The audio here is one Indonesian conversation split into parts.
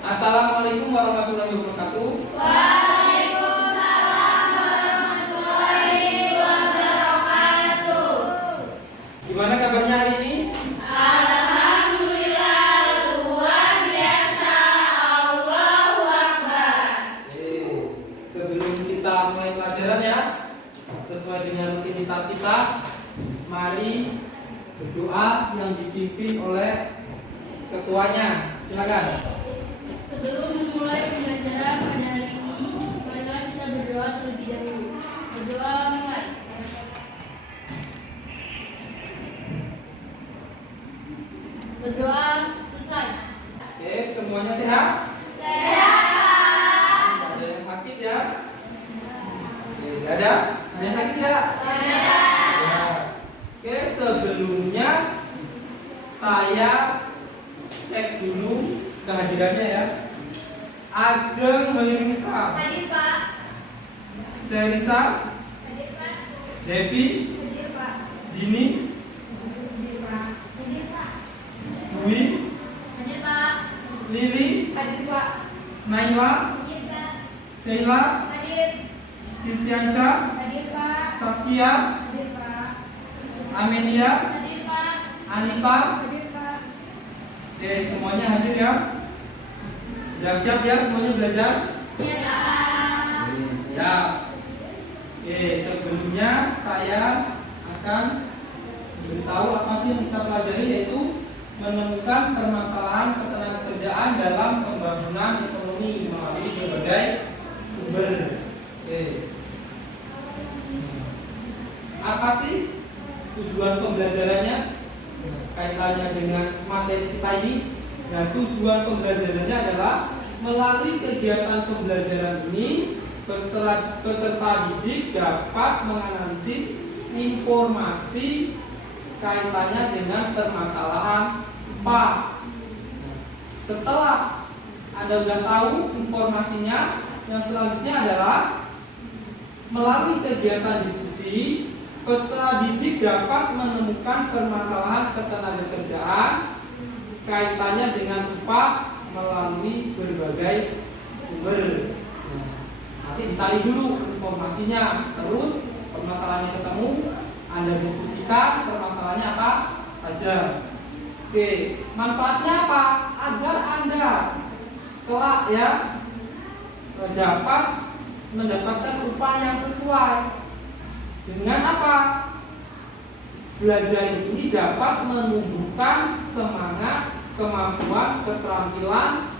Assalamualaikum warahmatullahi wabarakatuh. Waalaikumsalam warahmatullahi wabarakatuh. Gimana kabarnya hari ini? Alhamdulillah, luar biasa. Allahu Akbar. Sebelum kita mulai pelajaran ya, sesuai dengan rutinitas kita, mari berdoa yang dipimpin oleh ketuanya. Silakan. Sebelum memulai pembelajaran pada hari ini, marilah kita berdoa terlebih dahulu. Berdoa mulai. Berdoa selesai. Oke, semuanya sehat? Sehat. Tidak ada yang sakit ya? Oke, tidak ada? Ada yang sakit ya? Ada. Ya. Oke, sebelumnya saya cek dulu kehadirannya ya. Ajeng Hoirunisa, Hadir Pak. Serisa, Hadir Pak. Devi, Hadir Pak. Dini, Hadir Pak. Hadir Pak. Dwi, Hadir Pak. Lili, Hadir Pak. Naila, Hadir Pak. Sheila, Hadir. Sintiansa, Hadir Pak. Saskia, Hadir Pak. Amelia, Hadir Pak. Anita. Hadir Pak. Oke, semuanya hadir ya. Sudah siap ya semuanya belajar? Siap. Siap. Oke, sebelumnya saya akan beritahu apa sih yang kita pelajari, yaitu menemukan permasalahan ketenagakerjaan dalam pembangunan ekonomi melalui berbagai sumber. Oke. Apa sih tujuan pembelajarannya? Kaitannya dengan materi kita ini. Nah, tujuan pembelajarannya adalah melalui kegiatan pembelajaran ini peserta didik dapat menganalisis informasi kaitannya dengan permasalahan IPA. Setelah Anda sudah tahu informasinya, yang selanjutnya adalah melalui kegiatan diskusi peserta didik dapat menemukan permasalahan ketenagakerjaan kaitannya dengan IPA melalui berbagai sumber. Nanti dicari dulu informasinya, terus permasalahannya ketemu, Anda diskusikan permasalahannya apa saja. Oke, manfaatnya apa? Agar Anda kelak ya dapat mendapatkan upaya yang sesuai. Dengan apa? Belajar ini dapat menumbuhkan semangat, kemampuan, keterampilan.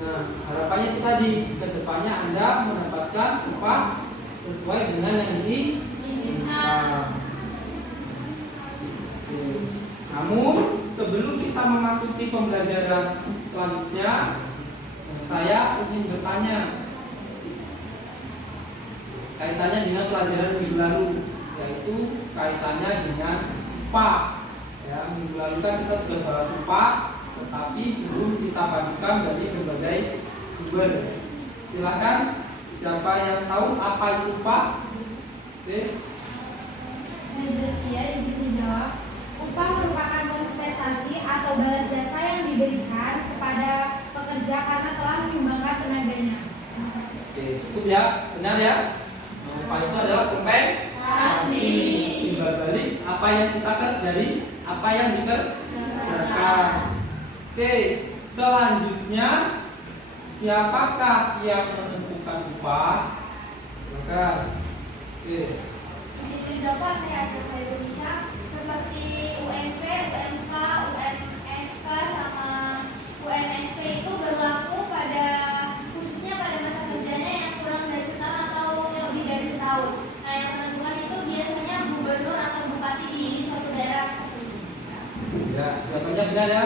Nah, harapannya itu tadi, kedepannya Anda mendapatkan upah sesuai dengan yang diinginkan. Namun, sebelum kita memasuki pembelajaran selanjutnya, saya ingin bertanya kaitannya dengan pelajaran minggu lalu, yaitu kaitannya dengan IPA. Ya, minggu lalu kan kita sudah bahas IPA, tetapi belum kita bagikan dari berbagai sumber. Silakan, siapa yang tahu apa itu IPA? Oke. Saya di sini jawab. Upah merupakan kompensasi atau balas jasa yang diberikan kepada pekerja karena telah menyumbangkan tenaganya. Oke, cukup ya, benar ya. Upah itu adalah kompensasi. Timbal balik apa yang kita dari apa yang dikerjakan. Oke, selanjutnya siapakah yang menentukan upah? Maka, oke. Di sini jawab saya ajak saya bisa seperti UMP, UMK, UMSK sama UMSP itu berlaku pada khususnya pada masa kerjanya yang kurang dari setahun atau yang lebih dari setahun. Nah, yang menentukan itu biasanya gubernur atau bupati di suatu daerah. Ya, jawabannya benar ya.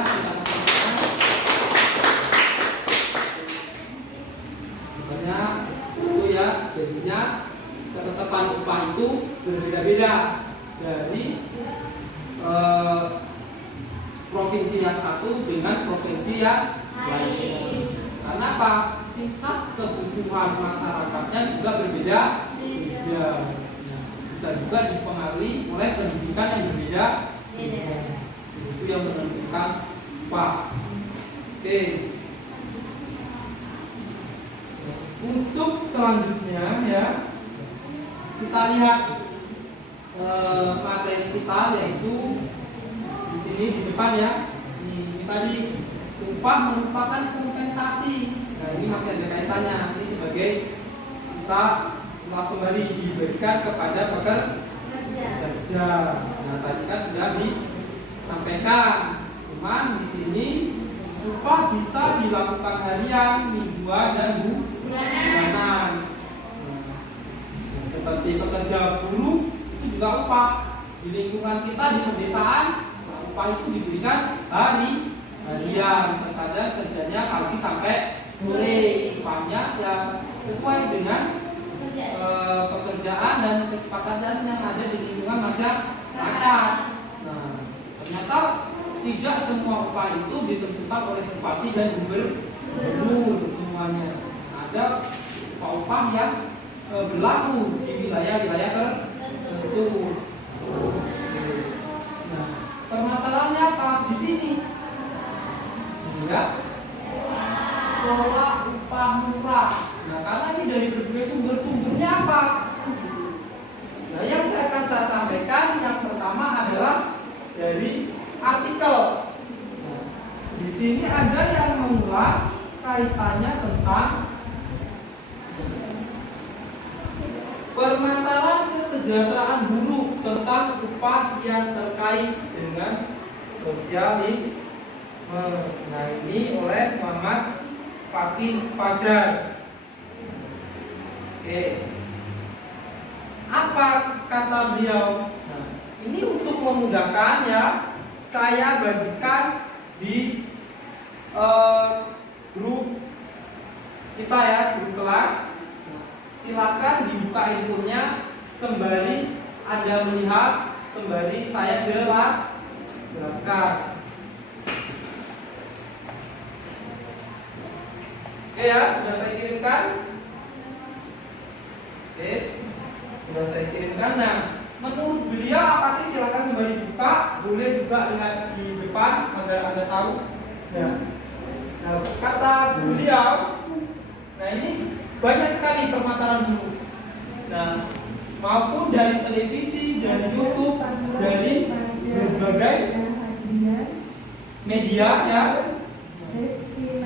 Banyak itu ya, jadinya ketetapan upah itu berbeda-beda dari provinsi yang satu dengan provinsi yang lain. Karena apa? Tingkat kebutuhan masyarakatnya juga berbeda. Bisa juga dipengaruhi oleh pendidikan yang berbeda. Itu yang menentukan upah. Oke. selanjutnya ya, kita lihat materi kita, yaitu di sini di depan ya. Ini tadi upah merupakan kompensasi. Nah, ini masih ada kaitannya. Ini sebagai kita ulas kembali diberikan kepada pekerja. Nah, tadi kan sudah disampaikan. Cuman di sini upah bisa dilakukan harian, mingguan, dan bulanan. Nah, seperti pekerja buruh itu juga upah. Di lingkungan kita di pedesaan, upah itu diberikan harian. Terkadang kerjanya pagi sampai sore. Upahnya ya sesuai dengan pekerjaan dan kesepakatan yang ada di lingkungan masyarakat. Nah, ternyata tidak semua upah itu ditentukan oleh bupati dan gubernur semuanya. Ada upah yang berlaku di wilayah-wilayah tertentu. Nah, permasalahannya apa di sini? Ya, pola upah murah. Nah, karena ini dari berbagai sumbernya apa? Nah, yang akan saya sampaikan yang pertama adalah dari artikel. Nah, di sini ada yang mengulas kaitannya tentang permasalahan kesejahteraan buruh, tentang upah yang terkait dengan sosialisme. Nah, ini oleh Muhammad Fakih Fajar. Oke. Apa kata beliau? Nah, ini untuk memudahkan ya, saya bagikan di grup kita ya, grup kelas. Silakan dibuka infonya sembari Anda melihat, sembari saya jelaskan. Oke ya, sudah saya kirimkan. Oke, sudah saya kirimkan. Nah, menurut beliau apa sih? Silakan kembali buka. Boleh juga dengan di depan agar Anda tahu. Nah, kata beliau, nah ini banyak sekali permasalahan buruh. Nah, maupun dari televisi, dari YouTube, dari berbagai media ya.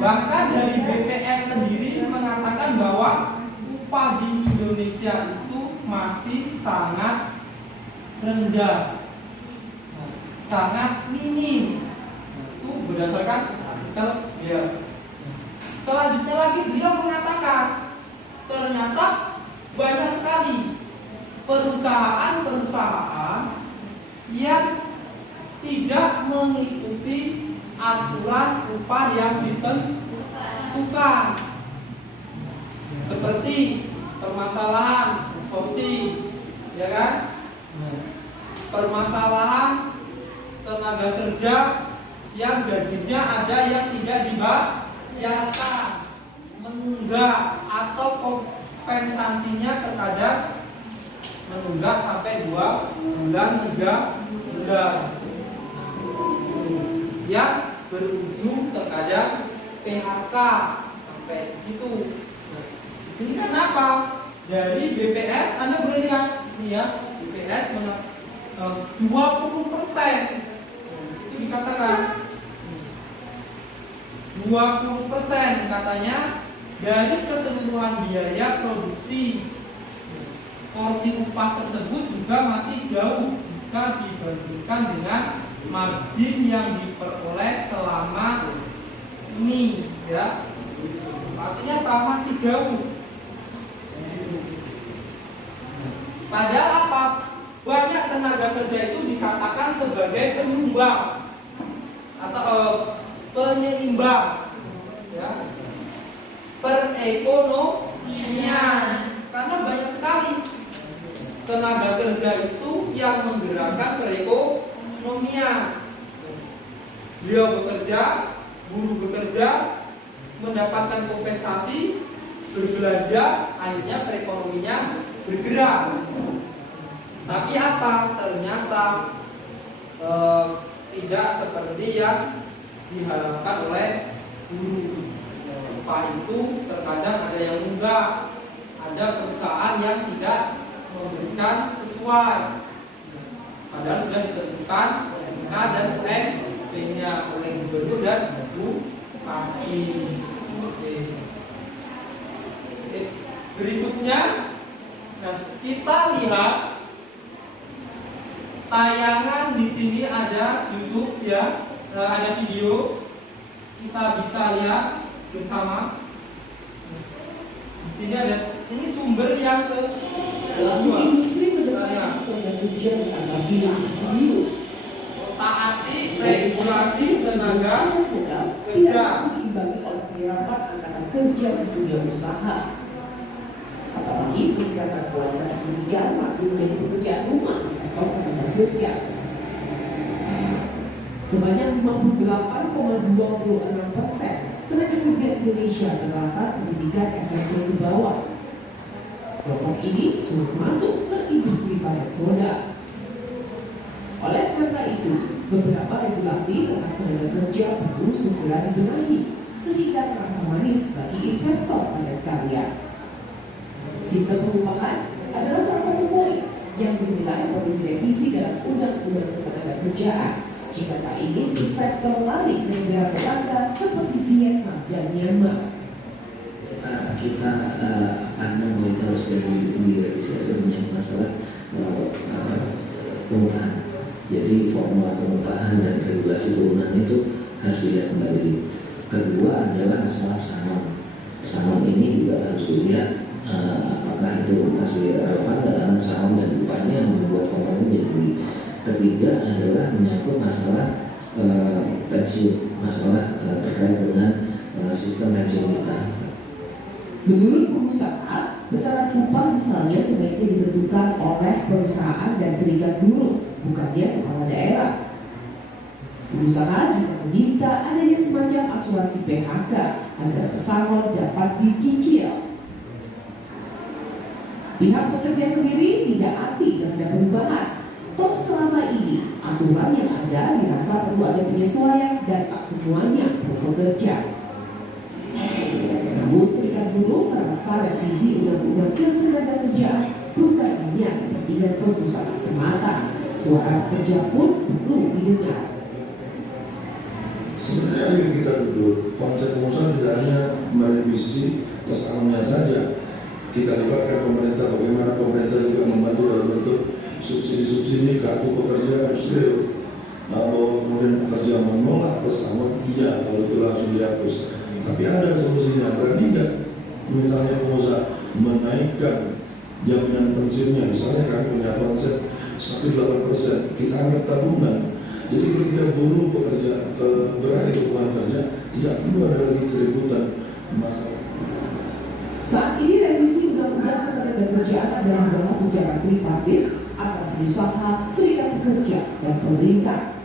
Bahkan dari BPS sendiri mengatakan bahwa upah di Indonesia itu masih sangat rendah, sangat minim. Itu berdasarkan artikel ya. Selanjutnya lagi beliau mengatakan ternyata banyak sekali perusahaan-perusahaan yang tidak mengikuti aturan upah yang ditentukan, seperti permasalahan outsourcing, ya kan? Permasalahan tenaga kerja yang gajinya ada yang tidak dibayarkan, menunggak atau kompensasinya terkadang menunggak sampai 2 bulan, 3 bulan, yang berujung terkadang PHK sampai gitu. Di sini kan apa? Dari BPS Anda boleh lihat ini ya, BPS 20%. Itu dikatakan 20% katanya dari keseluruhan biaya produksi. Porsi upah tersebut juga masih jauh jika dibandingkan dengan margin yang diperoleh selama ini ya. Artinya apa? Masih jauh. Padahal apa? Banyak tenaga kerja itu dikatakan sebagai penyumbang atau penyeimbang ya, perekonomian. Karena banyak sekali tenaga kerja itu yang menggerakkan perekonomian. Beliau bekerja, buruh bekerja, mendapatkan kompensasi, berbelanja, akhirnya perekonomiannya bergerak. Tapi apa? Ternyata tidak seperti yang diharapkan oleh buruh. Upah itu terkadang ada yang enggak, ada perusahaan yang tidak memberikan sesuai, padahal sudah ditentukan UMK dan UMP-nya oleh gubernur dan bupati. Oke. Berikutnya, nah, kita lihat tayangan di sini ada YouTube ya, ada video, kita bisa lihat bersama. Di sini ada, ini sumber yang Pelaku industri mendesak tenaga kerja apabila serius taati regulasi tenaga tidak kerja. diimbangi oleh penyerapan angkatan kerja di dunia usaha. Apalagi peningkatan kualitas pendidikan masih menjadi pekerjaan rumah di sektor tenaga kerja. Sebanyak 58,26% tenaga kerja Indonesia terlatar pendidikan SMP ke bawah. Kelompok ini sulit masuk ke industri padat modal. Oleh karena itu, beberapa regulasi tentang tenaga kerja perlu segera dibenahi sehingga terasa manis bagi investor padat karya. Sistem pengupahan adalah salah satu poin yang dinilai perlu direvisi dalam undang-undang ketenagakerjaan jika tak ingin investor lari ke negara tetangga seperti Vietnam dan Myanmar. Kita akan memonitor dari direvisi itu menyangkut masalah pengupahan. Jadi formula pengupahan dan regulasi turunan itu harus dilihat kembali. Kedua adalah masalah pesangon. Pesangon ini juga harus dilihat apakah itu masih relevan dalam pesangon dan upahnya yang membuat formula ini menjadi tinggi. Ketiga adalah menyangkut masalah pensiun, masalah terkait dengan sistem pensiun kita. Menurut pengusaha, besaran upah misalnya sebaiknya ditentukan oleh perusahaan dan serikat buruh, bukannya kepala daerah. Pengusaha juga meminta adanya semacam asuransi PHK agar pesangon dapat dicicil. Pihak pekerja sendiri tidak anti terhadap perubahan. Toh selama ini aturan yang ada dirasa perlu ada penyesuaian dan tak semuanya pro pekerja. Namun serikat buruh merasa revisi undang-undang ketenaga kerjaan bukan hanya kepentingan perusahaan semata. Suara pekerja pun perlu didengar. Sebenarnya yang kita duduk, konsep pengusaha tidak hanya merevisi pesangonnya saja. Kita libatkan pemerintah, bagaimana pemerintah juga membantu dalam bentuk subsidi-subsidi kartu pekerja Yusril. Kalau kemudian pekerja menolak pesangon, iya, kalau itu langsung dihapus. Tapi ada solusinya, berani tidak? Misalnya pengusaha menaikkan jaminan pensiunnya, misalnya kami punya konsep 1,8%, kita anggap tabungan. Jadi ketika buruh pekerja berakhir hubungan kerja, tidak perlu ada lagi keributan masalah. Saat ini revisi undang-undang ketenagakerjaan sedang dibahas secara tripartit antara pengusaha, serikat pekerja, dan pemerintah.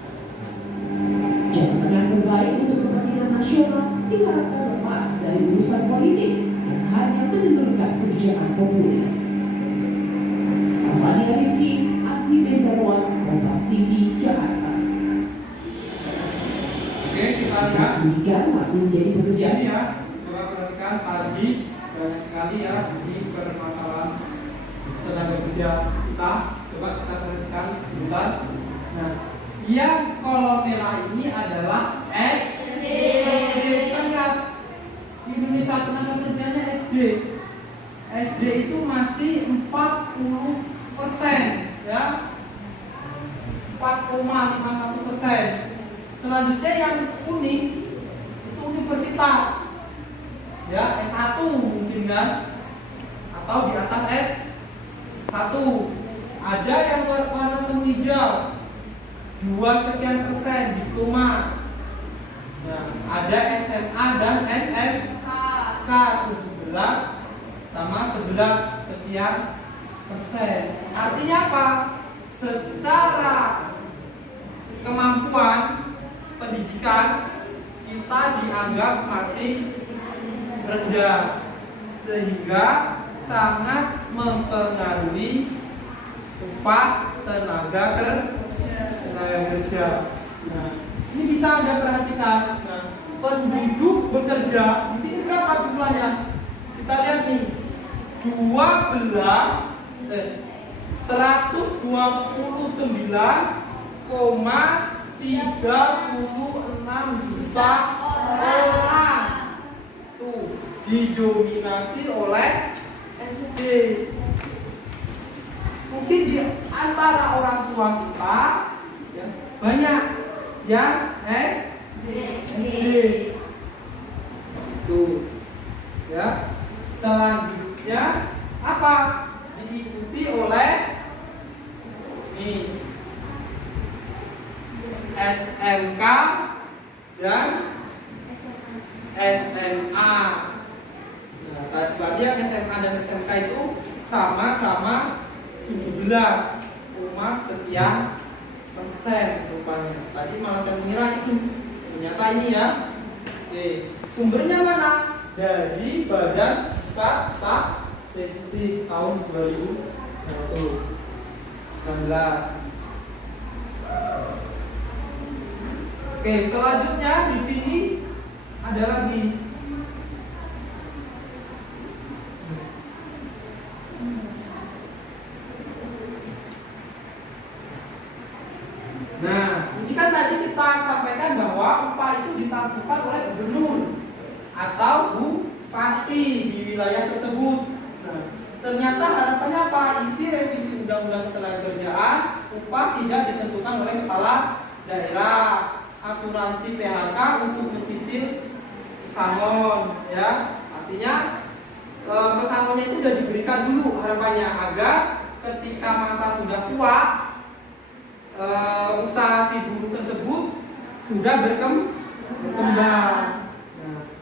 Jalan tengah terbaik untuk kepentingan nasional diharapkan lepas dari urusan politik yang hanya menelurkan kebijakan populis. Afani Rizky, Andi Bendarwan, Kompas TV, Jakarta. Oke, kita lihat Pendidikan masih menjadi pekerjaan ini ya. Coba perhatikan tadi banyak sekali ya ini permasalahan tenaga kerja kita. Coba kita perhatikan sebentar. Nah, yang kolom merah ini adalah SD. Ingat, Indonesia tenaga kerjanya SD. SD itu masih 40% ya, 4,51%. Selanjutnya yang kuning itu universitas ya, S1 mungkin kan, atau di atas S1. Ada yang warna semu hijau 2% diploma. Nah, ada SMA dan SMK 17 sama 11%. Artinya apa? Secara kemampuan pendidikan kita dianggap masih rendah, sehingga sangat mempengaruhi upah tenaga kerja. Nah, ini bisa Anda perhatikan. Nah, penduduk bekerja di sini berapa jumlahnya? Kita lihat nih, juta orang tuh didominasi oleh SD. Mungkin di antara orang tua kita ya, banyak yang SD. Tuh ya. Selanjutnya apa? Diikuti oleh SMK dan SMA. Nah, berarti yang SMA dan SMK itu sama-sama 17,sekian persen rupanya. Tadi malah saya mengira itu, ternyata ini ya. Oke, sumbernya mana? Dari Badan Pusat Statistik tahun 2019. Oke, selanjutnya di sini ada lagi. Nah, ini kan tadi kita sampaikan bahwa upah itu ditentukan oleh gubernur atau bupati di wilayah tersebut. Nah, ternyata harapannya apa? Isi revisi Undang-Undang Ketenagakerjaan, upah tidak ditentukan oleh kepala daerah, asuransi PHK untuk mencicil pesangon, ya. Artinya pesangonnya itu sudah diberikan dulu harapannya agar ketika masa sudah tua, usaha si buruh tersebut sudah berkembang. Nah,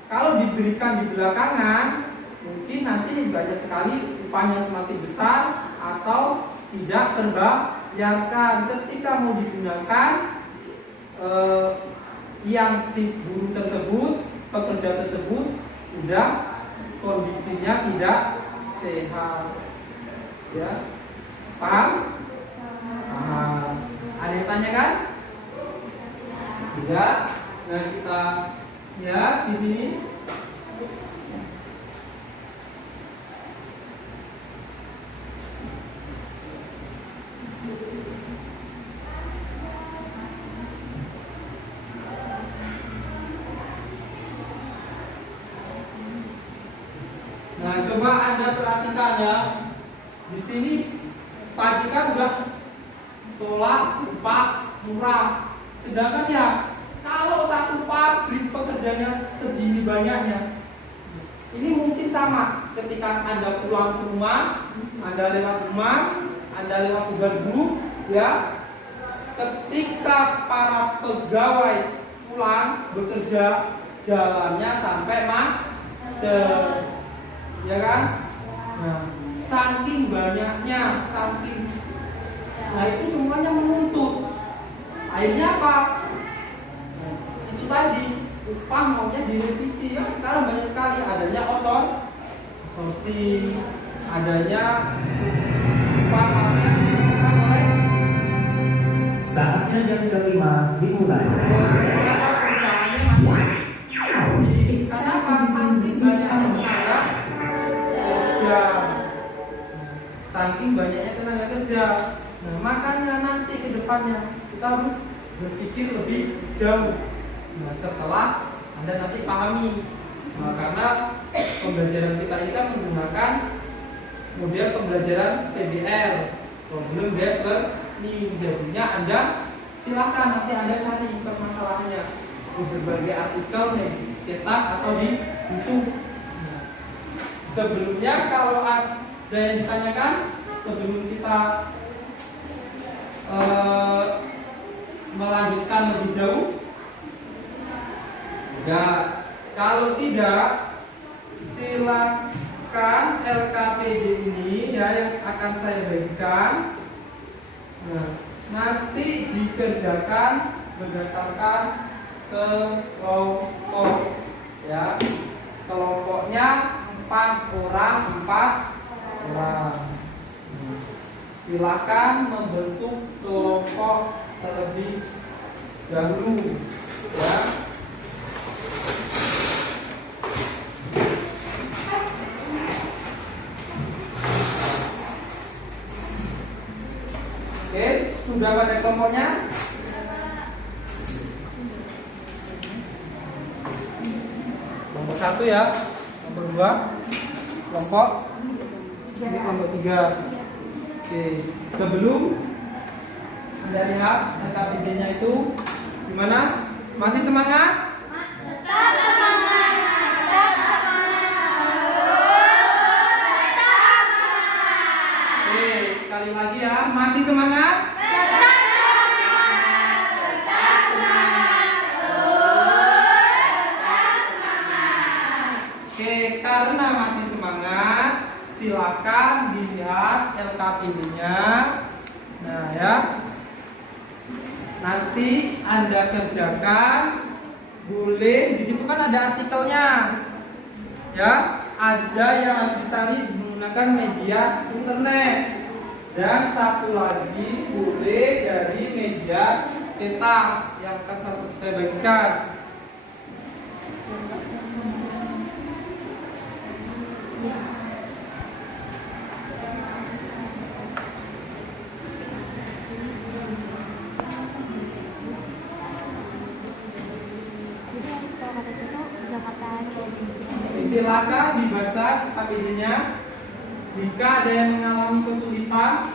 kalau diberikan di belakangan, mungkin nanti banyak sekali upahnya semakin besar atau tidak terbayarkan. Ketika mau digunakan, yang si buruh tersebut, pekerja tersebut sudah kondisinya tidak sehat. Ya, paham? Paham. Ada yang tanya kan? Tidak. Nah, kita lihat di sini. Nah, coba Anda perhatikan ya. Di sini tadi kan udah tolak upah murah. Sedangkan ya kalau satu pabrik pekerjanya segini banyaknya, ini mungkin sama ketika Anda pulang ke rumah, Anda lewat rumah, Anda lewat sebuah grup, ya. Ketika para pegawai pulang bekerja, jalannya sampai macet, ya kan? Nah, saking banyaknya, nah itu semuanya menuntut. Akhirnya apa? Nah, itu tadi upah maunya direvisi. Ya, sekarang banyak sekali adanya outsourcing, adanya upah maunya ditentukan oleh. Saatnya jam kelima dimulai. Kenapa perusahaannya masih karena saking banyaknya saking banyaknya tenaga kerja. Nah, makanya nanti ke depannya kita harus berpikir lebih jauh. Nah, setelah Anda nanti pahami, karena pembelajaran kita ini kan menggunakan model pembelajaran PBL, problem based learning. Jadinya Anda silahkan nanti Anda cari permasalahannya di berbagai artikel nih, cetak atau di buku. Nah, sebelumnya kalau ada yang ditanyakan sebelum kita melanjutkan lebih jauh? Enggak. Kalau tidak, silakan LKPD ini ya yang akan saya bagikan. Nah, nanti dikerjakan berdasarkan kelompok ya. Kelompoknya 4 orang. Silakan membentuk kelompok terlebih dahulu ya. sudah pada kelompoknya? Kelompok 1 ya, kelompok 2, kelompok ini kelompok 3. Oke, sebelum Anda lihat LKPD-nya itu gimana? Masih semangat? Tetap semangat. Tetap semangat. Tetap semangat. Oke, sekali lagi ya, masih semangat? Tetap semangat. Tetap semangat. Tetap semangat. Oke, karena masih semangat, silakan dilihat LKPD-nya. Nah ya, nanti Anda kerjakan, boleh di situ kan ada artikelnya, ya. Ada yang harus dicari menggunakan media internet, dan satu lagi boleh dari media cetak yang akan saya bagikan. Silakan dibaca KPD-nya. Jika ada yang mengalami kesulitan,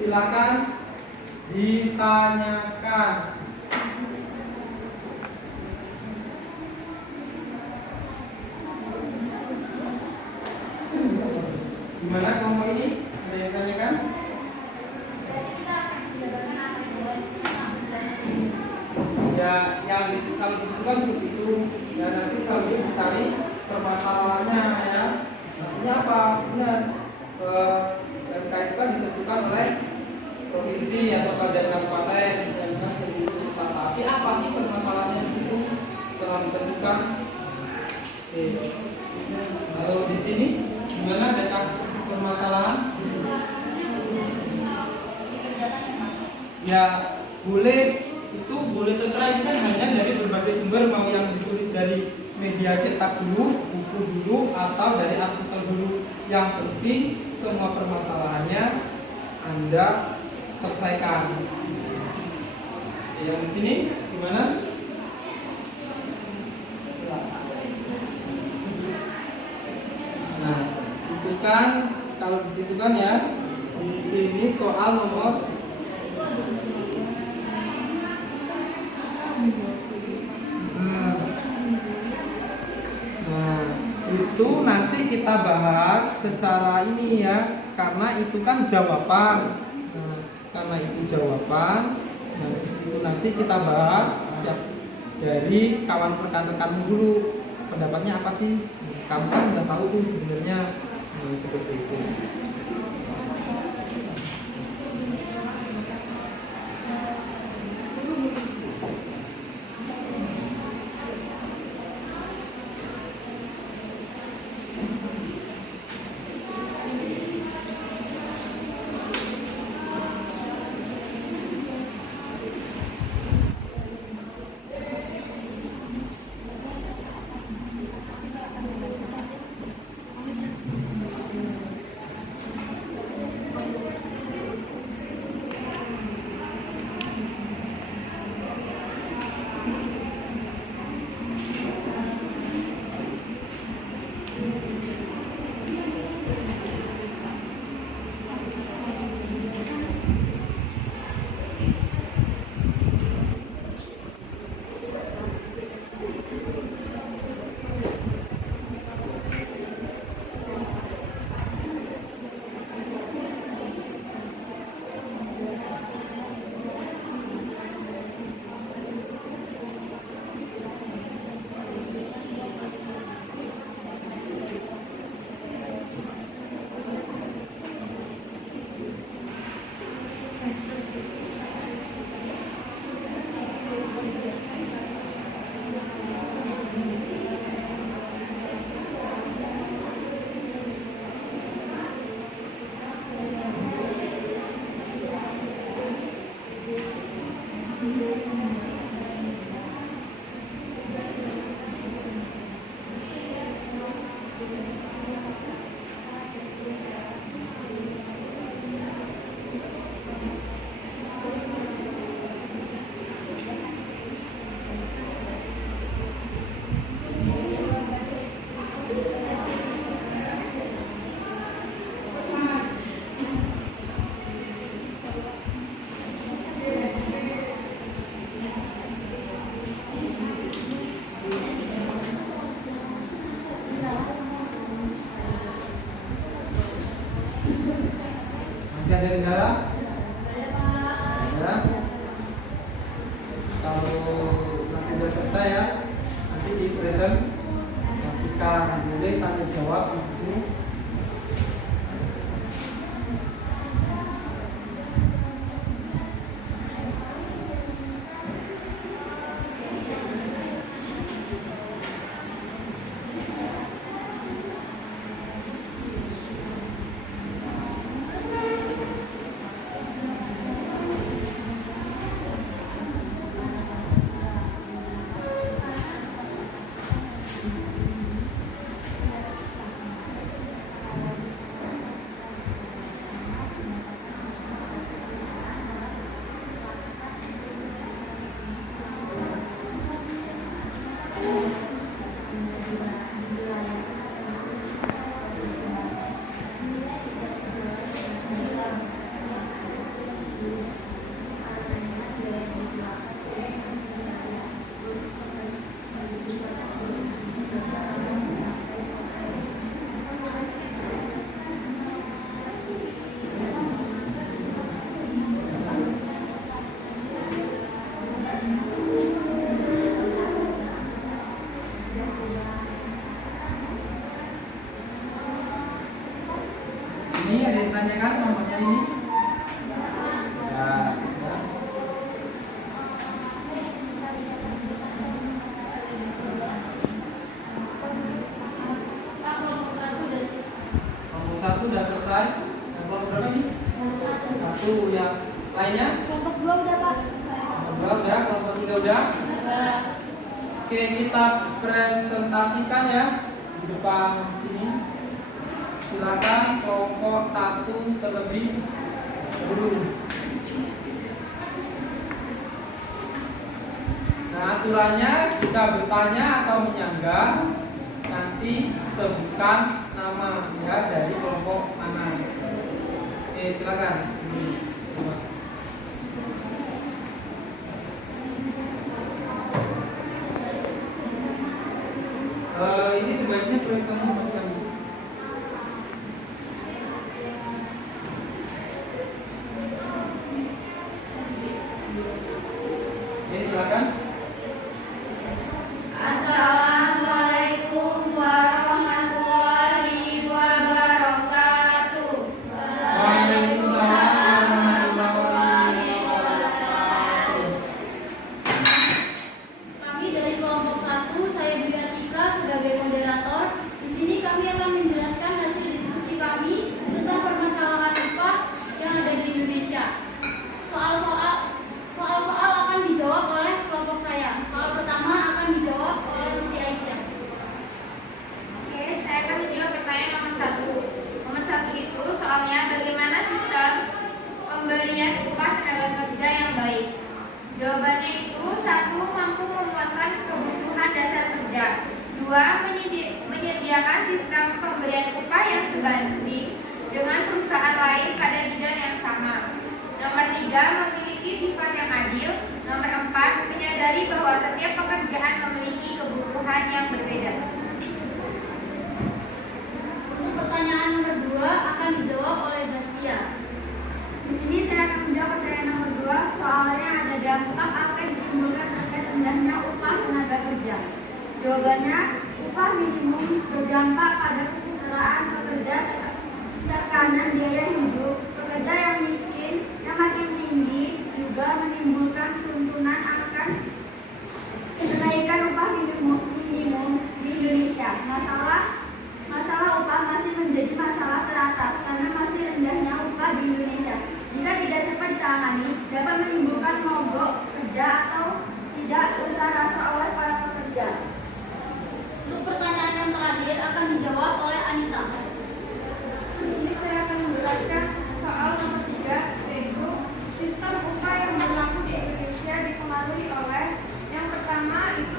silakan ditanyakan. Gimana kelompok ini? Ada yang tanyakan? Ya, yang kalau disebutkan seperti itu, ya nanti selalu dicari permasalahannya ya. Maksudnya apa? Benar. MK itu kan ditentukan oleh provinsi atau kabupaten yang bisa seperti itu. Tapi apa sih permasalahannya di situ telah ditentukan? Oke. Lalu di sini gimana data permasalahan? Ya boleh, itu boleh terserah, ini kan hanya dari berbagai sumber, mau yang ditulis dari media cetak dulu, buku dulu, atau dari artikel dulu. Yang penting semua permasalahannya Anda selesaikan. Yang di sini gimana? Nah, itu kan kalau di situ kan ya, di sini soal nomor itu nanti kita bahas secara ini ya, karena itu kan jawaban. Nah, karena itu jawaban, nah, itu nanti kita bahas ya, dari kawan rekan-rekanmu dulu, pendapatnya apa sih? Kamu kan udah tahu tuh sebenarnya, nah, seperti itu. ada kendala? Ada Pak. Ya. Kalau nanti sudah selesai ya, nanti di present pastikan boleh tanya jawab di situ. Ini ada yang tanyakan nomornya ini? Ya, ya. Pak, kelompok 1 udah selesai. Kelompok 1 sudah selesai. Yang kelompok berapa nih? Kelompok 1. 1. Yang lainnya? Kelompok 2 udah Pak. Kelompok 2 udah, kelompok 3 udah. Pak, Oke, kita presentasikan ya di depan sini. Silakan kelompok 1 terlebih dulu. Nah, aturannya jika bertanya atau menyanggah nanti sebutkan nama ya dari kelompok mana. Oke, silakan. Ini sebaiknya proyek kamu bukan. Oke, silakan. Assalamualaikum warahmatullahi wabarakatuh. Waalaikumsalam warahmatullahi wabarakatuh. Kami dari kelompok 1, saya Dwi Atika sebagai moderator. Di sini kami akan menjelaskan hasil diskusi kami tentang permasalahan IPA yang ada di Indonesia. Soal-soal akan dijawab oleh kelompok saya. Soal pertama akan dijawab oleh Siti Aisyah. Oke, saya akan menjawab pertanyaan nomor 1. Nomor 1 itu soalnya bagaimana sistem pemberian upah tenaga kerja yang baik. Jawabannya itu 1. Mampu memuaskan kebutuhan dasar kerja. 2. Menyediakan sistem pemberian upah yang sebanding dengan perusahaan lain pada bidang yang sama. Nomor 3. Memiliki sifat yang adil. Nomor 4. Menyadari bahwa setiap pekerjaan memiliki kebutuhan yang berbeda. Untuk pertanyaan nomor 2 akan dijawab oleh Zastia. Di sini saya akan menjawab pertanyaan nomor 2. Soalnya ada dampak apa yang ditimbulkan akan rendahnya upah tenaga kerja. Jawabannya, upah minimum berdampak pada kesejahteraan pekerja, tekanan biaya hidup. Pekerja yang miskin yang makin tinggi juga menimbulkan tuntunan akan kenaikan upah minimum di Indonesia. Masalah upah masih menjadi masalah teratas karena masih rendahnya upah di Indonesia. Jika tidak cepat ditangani, dapat menimbulkan mogok kerja atau tidak usaha rasa oleh para pekerja. Untuk pertanyaan yang terakhir akan dijawab oleh Anita. Di sini saya akan menjelaskan soal nomor 3, yaitu sistem upah yang berlaku di Indonesia dipengaruhi oleh yang pertama itu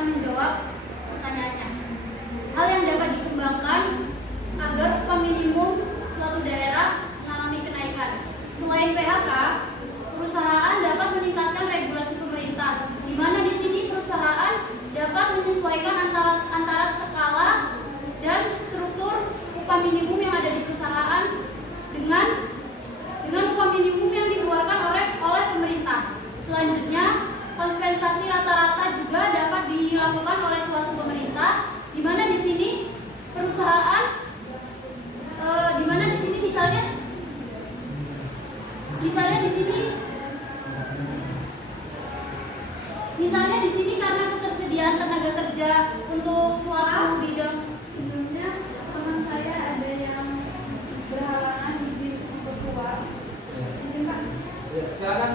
akan menjawab pertanyaannya. Hal yang dapat dikembangkan agar upah minimum suatu daerah mengalami kenaikan. Selain PHK, perusahaan dapat meningkatkan regulasi pemerintah, di mana di sini perusahaan dapat menyesuaikan antara skala dan struktur upah minimum yang ada di perusahaan dengan upah minimum yang dikeluarkan oleh pemerintah. Selanjutnya, kompensasi rata-rata juga dapat dilakukan oleh suatu pemerintah, di mana di sini perusahaan, di mana di sini misalnya di sini karena ketersediaan tenaga kerja untuk suatu bidang. Sebelumnya teman saya ada yang berhalangan izin untuk keluar. Mungkin Pak. Ya, silakan.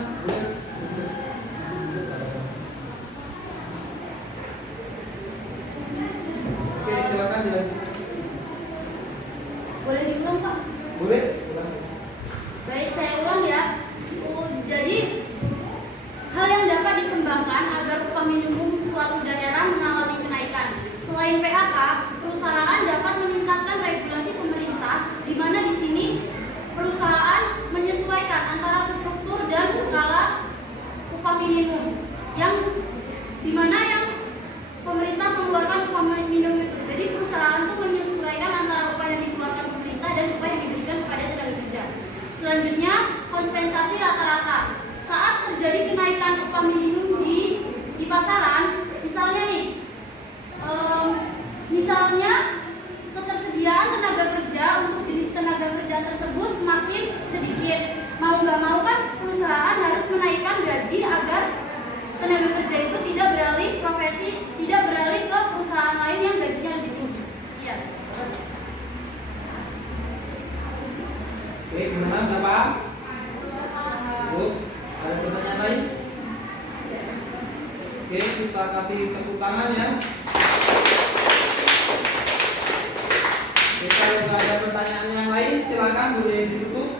Oke, silakan ya. Boleh diulang, Pak? Boleh. Baik, saya ulang ya. Jadi, hal yang dapat dikembangkan agar upah minimum suatu daerah mengalami kenaikan. Selain PHK, perusahaan dapat meningkatkan regulasi pemerintah, di mana di sini perusahaan menyesuaikan antara struktur dan skala upah minimum, yang di mana yang pemerintah mengeluarkan upah minimum itu. Jadi perusahaan itu menyesuaikan antara upah yang dikeluarkan pemerintah dan upah yang diberikan kepada tenaga kerja. Selanjutnya, kompensasi rata-rata. Saat terjadi kenaikan upah minimum di pasaran, misalnya nih, misalnya ketersediaan tenaga kerja untuk jenis tenaga kerja tersebut semakin sedikit. Mau nggak mau kan perusahaan harus menaikkan gaji agar tenaga kerja itu tidak beralih profesi, tidak beralih ke perusahaan lain yang gajinya lebih tinggi. Sekian. Oke, gimana Bapak? Bu, ada pertanyaan lain? Oke, kita kasih tepuk tangan ya. Oke, kalau nggak ada pertanyaan yang lain, silakan boleh ditutup.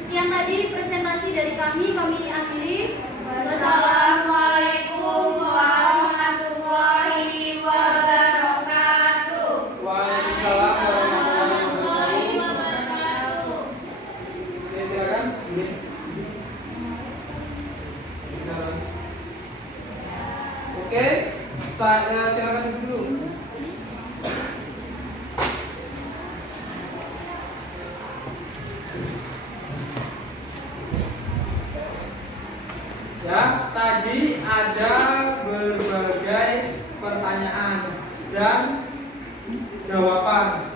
Sekian tadi presentasi dari kami akhiri. Wassalamualaikum warahmatullahi wabarakatuh. Waalaikumsalam warahmatullahi wabarakatuh. Oke, silakan. Oke, silakan dulu. Ya, tadi ada berbagai pertanyaan dan jawaban.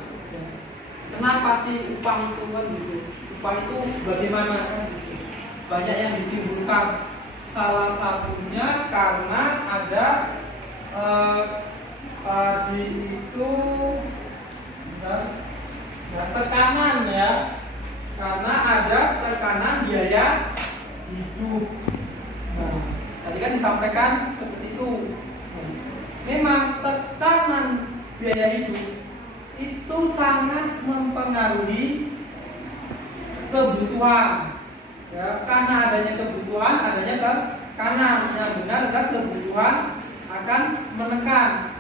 Kenapa sih upah itu kan gitu? Upah itu bagaimana? Banyak yang ditimbulkan. Salah satunya karena ada tadi itu tekanan ya, karena ada tekanan biaya hidup. Nah, tadi kan disampaikan seperti itu. Memang tekanan biaya hidup itu sangat mempengaruhi kebutuhan. Ya, karena adanya kebutuhan, adanya tekanan. Yang benar adalah kebutuhan akan menekan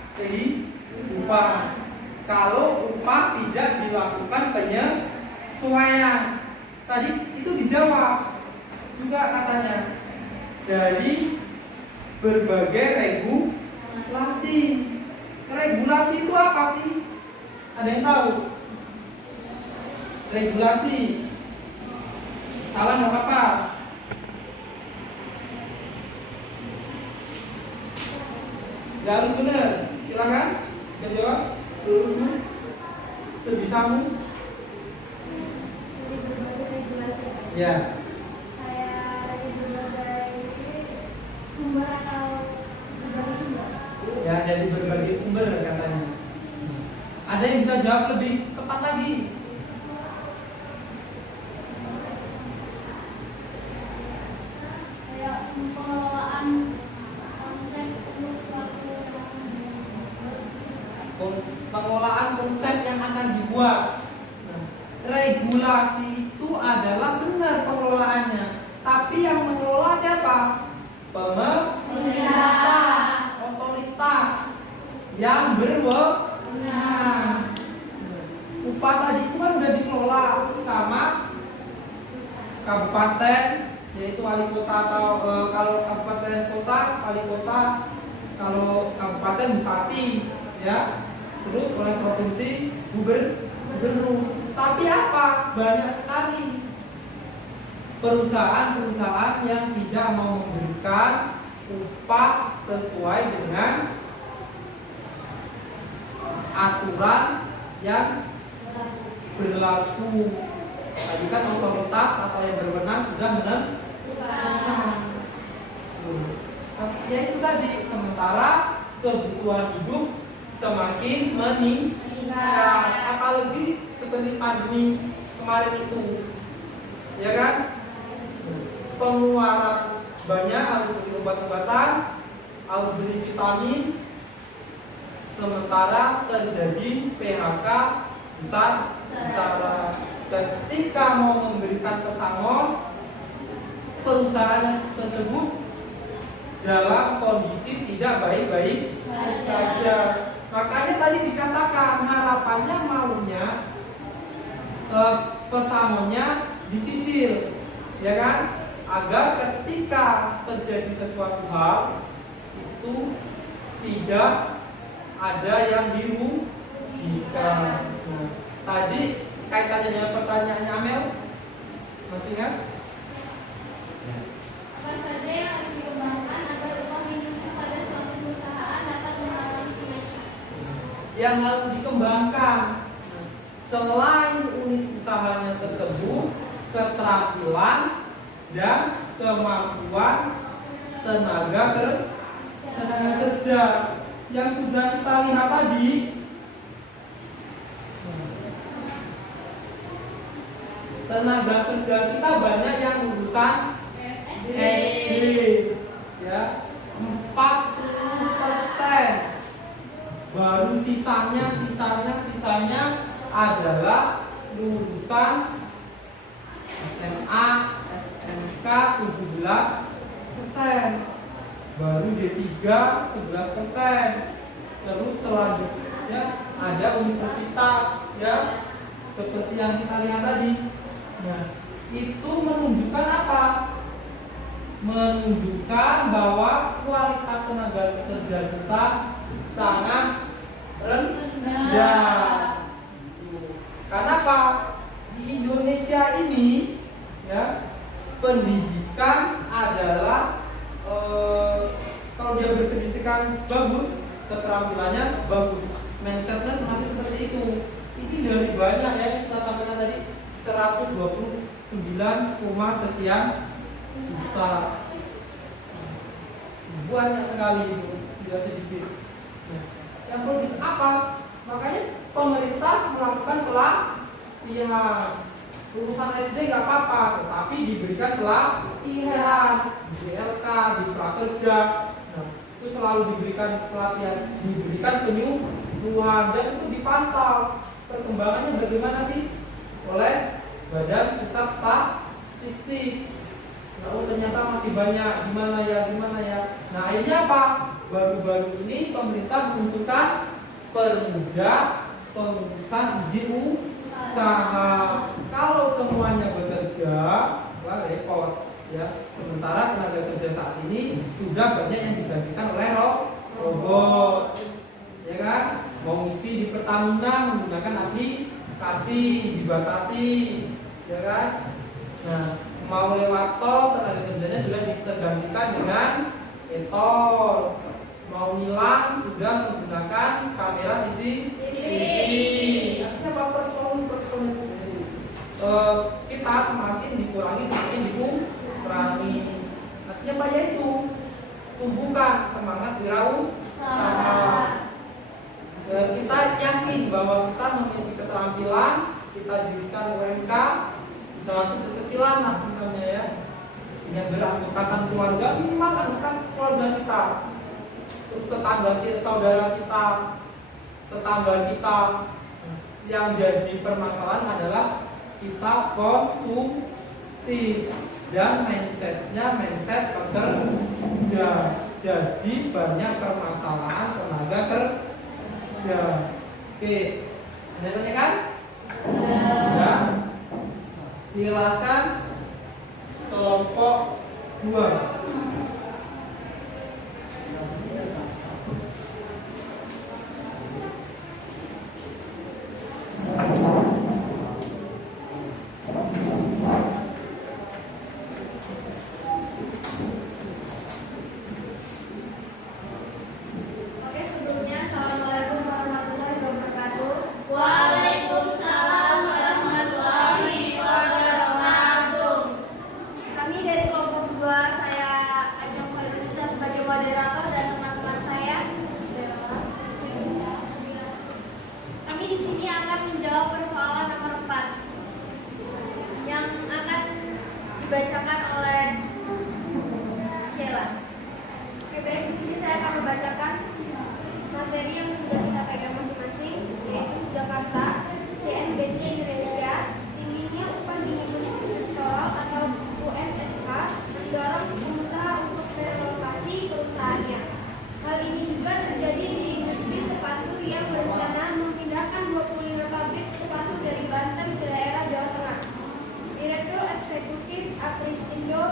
upah. Kalau upah tidak dilakukan penyesuaian, tadi itu dijawab juga katanya dari berbagai regulasi. Regulasi itu apa sih? Ada yang tahu? Regulasi. Salah nggak apa-apa. Nggak harus benar. Silakan bisa jawab. Dulu sebisamu. Dari berbagai regulasi. Ya. Kayak dari berbagai sumber atau berbagai sumber. Ya, dari berbagai sumber katanya. Ada yang bisa jawab lebih tepat lagi? Kayak pengelolaan konsep untuk suatu Pengelolaan konsep yang akan dibuat. Nah, regulasi itu adalah benar pengelolaannya, tapi yang mengelola siapa? Pemerintah, otoritas. yang berwenang. Upah tadi itu kan udah dikelola sama kabupaten, yaitu wali kota atau kalau kabupaten kota wali kota, kalau kabupaten bupati, ya, terus oleh provinsi gubernur. Tapi apa? Banyak sekali perusahaan-perusahaan yang tidak mau memberikan upah sesuai dengan aturan yang berlaku. Tadi kan otoritas atau yang berwenang sudah menentukan. Ya itu tadi, sementara kebutuhan hidup semakin meningkat, apalagi seperti pandemi kemarin itu, ya kan? Pengeluaran banyak, harus beli obat-obatan, harus beli vitamin, sementara terjadi PHK besar-besaran. Ketika mau memberikan pesangon, perusahaan tersebut dalam kondisi tidak baik-baik saja. Makanya tadi dikatakan harapannya maunya pesangonnya dicicil, ya kan? Agar ketika terjadi sesuatu hal itu tidak ada yang dirugikan. Nah, tadi kaitannya dengan pertanyaannya Amel, masih ingat? Apa saja yang harus dikembangkan agar upah minimum pada suatu perusahaan dapat mengalami kenaikan? Yang harus dikembangkan selain unit usahanya tersebut, keterampilan dan kemampuan tenaga kerja yang sudah kita lihat tadi. Tenaga kerja kita banyak yang lulusan SD, ya, 40%. Baru sisanya adalah lulusan SMA, SMK 17%, baru D3 11%. Terus selanjutnya ada universitas, ya, seperti yang kita lihat tadi. Nah, itu menunjukkan apa? Menunjukkan bahwa kualitas tenaga kerja kita sangat rendah. Karena apa? Di Indonesia ini, ya, pendidikan adalah kalau dia berpendidikan bagus, keterampilannya bagus, mindsetnya masih seperti itu. Ini dari banyak ya kita sampaikan tadi 129, sekian juta, banyak sekali, tidak sedikit. Yang perlu apa? Makanya pemerintah melakukan pelatihan. Lulusan SD nggak apa-apa, tetapi diberikan pelatihan di BLK, di prakerja. Nah, itu selalu diberikan pelatihan, diberikan penyuluhan, dan itu dipantau perkembangannya bagaimana sih oleh Badan Pusat Statistik. Nah, ternyata masih banyak, gimana ya. Nah, akhirnya apa? Baru-baru ini pemerintah menunjukkan permudah pengurusan izin usaha. Kalau semuanya bekerja, wah repot, ya. Sementara tenaga kerja saat ini sudah banyak yang digantikan oleh robot, ya kan? Mau ngisi di Pertamina menggunakan aplikasi, dibatasi, ya kan? Nah, mau lewat tol, tenaga kerjanya sudah tergantikan dengan e-tol. Mau nilang sudah menggunakan kamera CCTV. Artinya apa? Personil kita semakin dikurangi, semakin dikurangi. Artinya apa? Yaitu tumbuhkan semangat wirausaha. Kita yakin bahwa kita memiliki keterampilan, kita dirikan UMK, usaha kecil-kecilan lah misalnya, ya, dengan beranggotakan keluarga, minimal anggotakan keluarga kita, terus tetangga kita, saudara kita, tetangga kita. Yang jadi permasalahan adalah kita konsumtif dan mindsetnya mindset pekerja. Jadi banyak permasalahan tenaga kerja. Oke, ada yang tanyakan? Ya. Silakan kelompok 2. Oke, sebelumnya Assalamualaikum warahmatullahi wabarakatuh. Waalaikumsalam warahmatullahi wabarakatuh. Kami dari kelompok 2, saya Ajeng Khairunisa sebagai moderator dan teman-teman saya. Kami di sini akan menjawab persoalan nomor 4 yang akan dibacakan oleh Sheila. Oke, baik, di sini saya akan membacakan materi yang sudah kita pegang masing-masing, yaitu Jakarta, CNBC Indonesia, tingginya upah minimum sektoral atau UMSK mendorong pengusaha untuk merelokasi perusahaannya. Hal ini juga terjadi di industri sepatu yang berencana memindahkan 25 pabrik sepatu dari Banten ke daerah Jawa Tengah. Direktur Eksekutif Aprisindo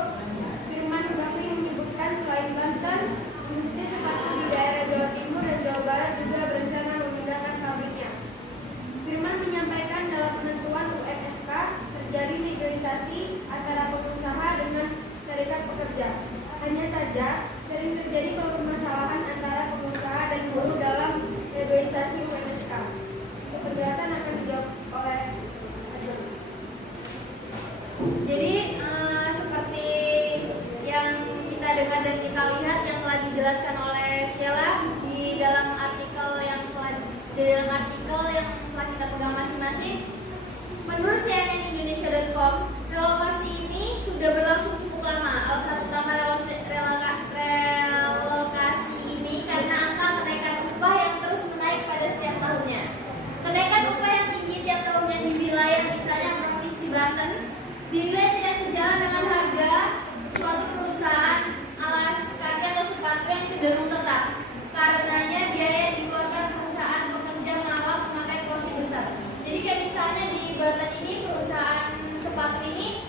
Firman Bakri menyebutkan selain Banten, industri sepatu di daerah Jawa Timur dan Jawa Barat juga berencana memindahkan pabriknya. Firman menyampaikan dalam penentuan UMSK terjadi negosiasi antara pengusaha dengan serikat pekerja. Hanya saja sering terjadi permasalahan antara pengusaha dan buruh dalam negosiasi UMSK. Untuk penjelasan akan dijawab oleh Ajeng. Jadi seperti yang kita dengar dan kita lihat yang telah dijelaskan oleh Sheila di dalam artikel yang telah kita pegang masing-masing. Menurut cnnindonesia.com, relokasi ini sudah berlangsung cukup lama. Alasan utama relokasi ini karena angka kenaikan upah yang terus menaik pada setiap tahunnya. Kenaikan upah yang tinggi tiap tahunnya di wilayah misalnya Provinsi Banten dinilai tidak sejalan dengan harga suatu perusahaan alas kaki atau sepatu yang cenderung tetap. Karenanya biaya yang dikeluarkan perusahaan pekerja malah memakai porsi besar. Jadi kayak misalnya di Banten ini perusahaan sepatu ini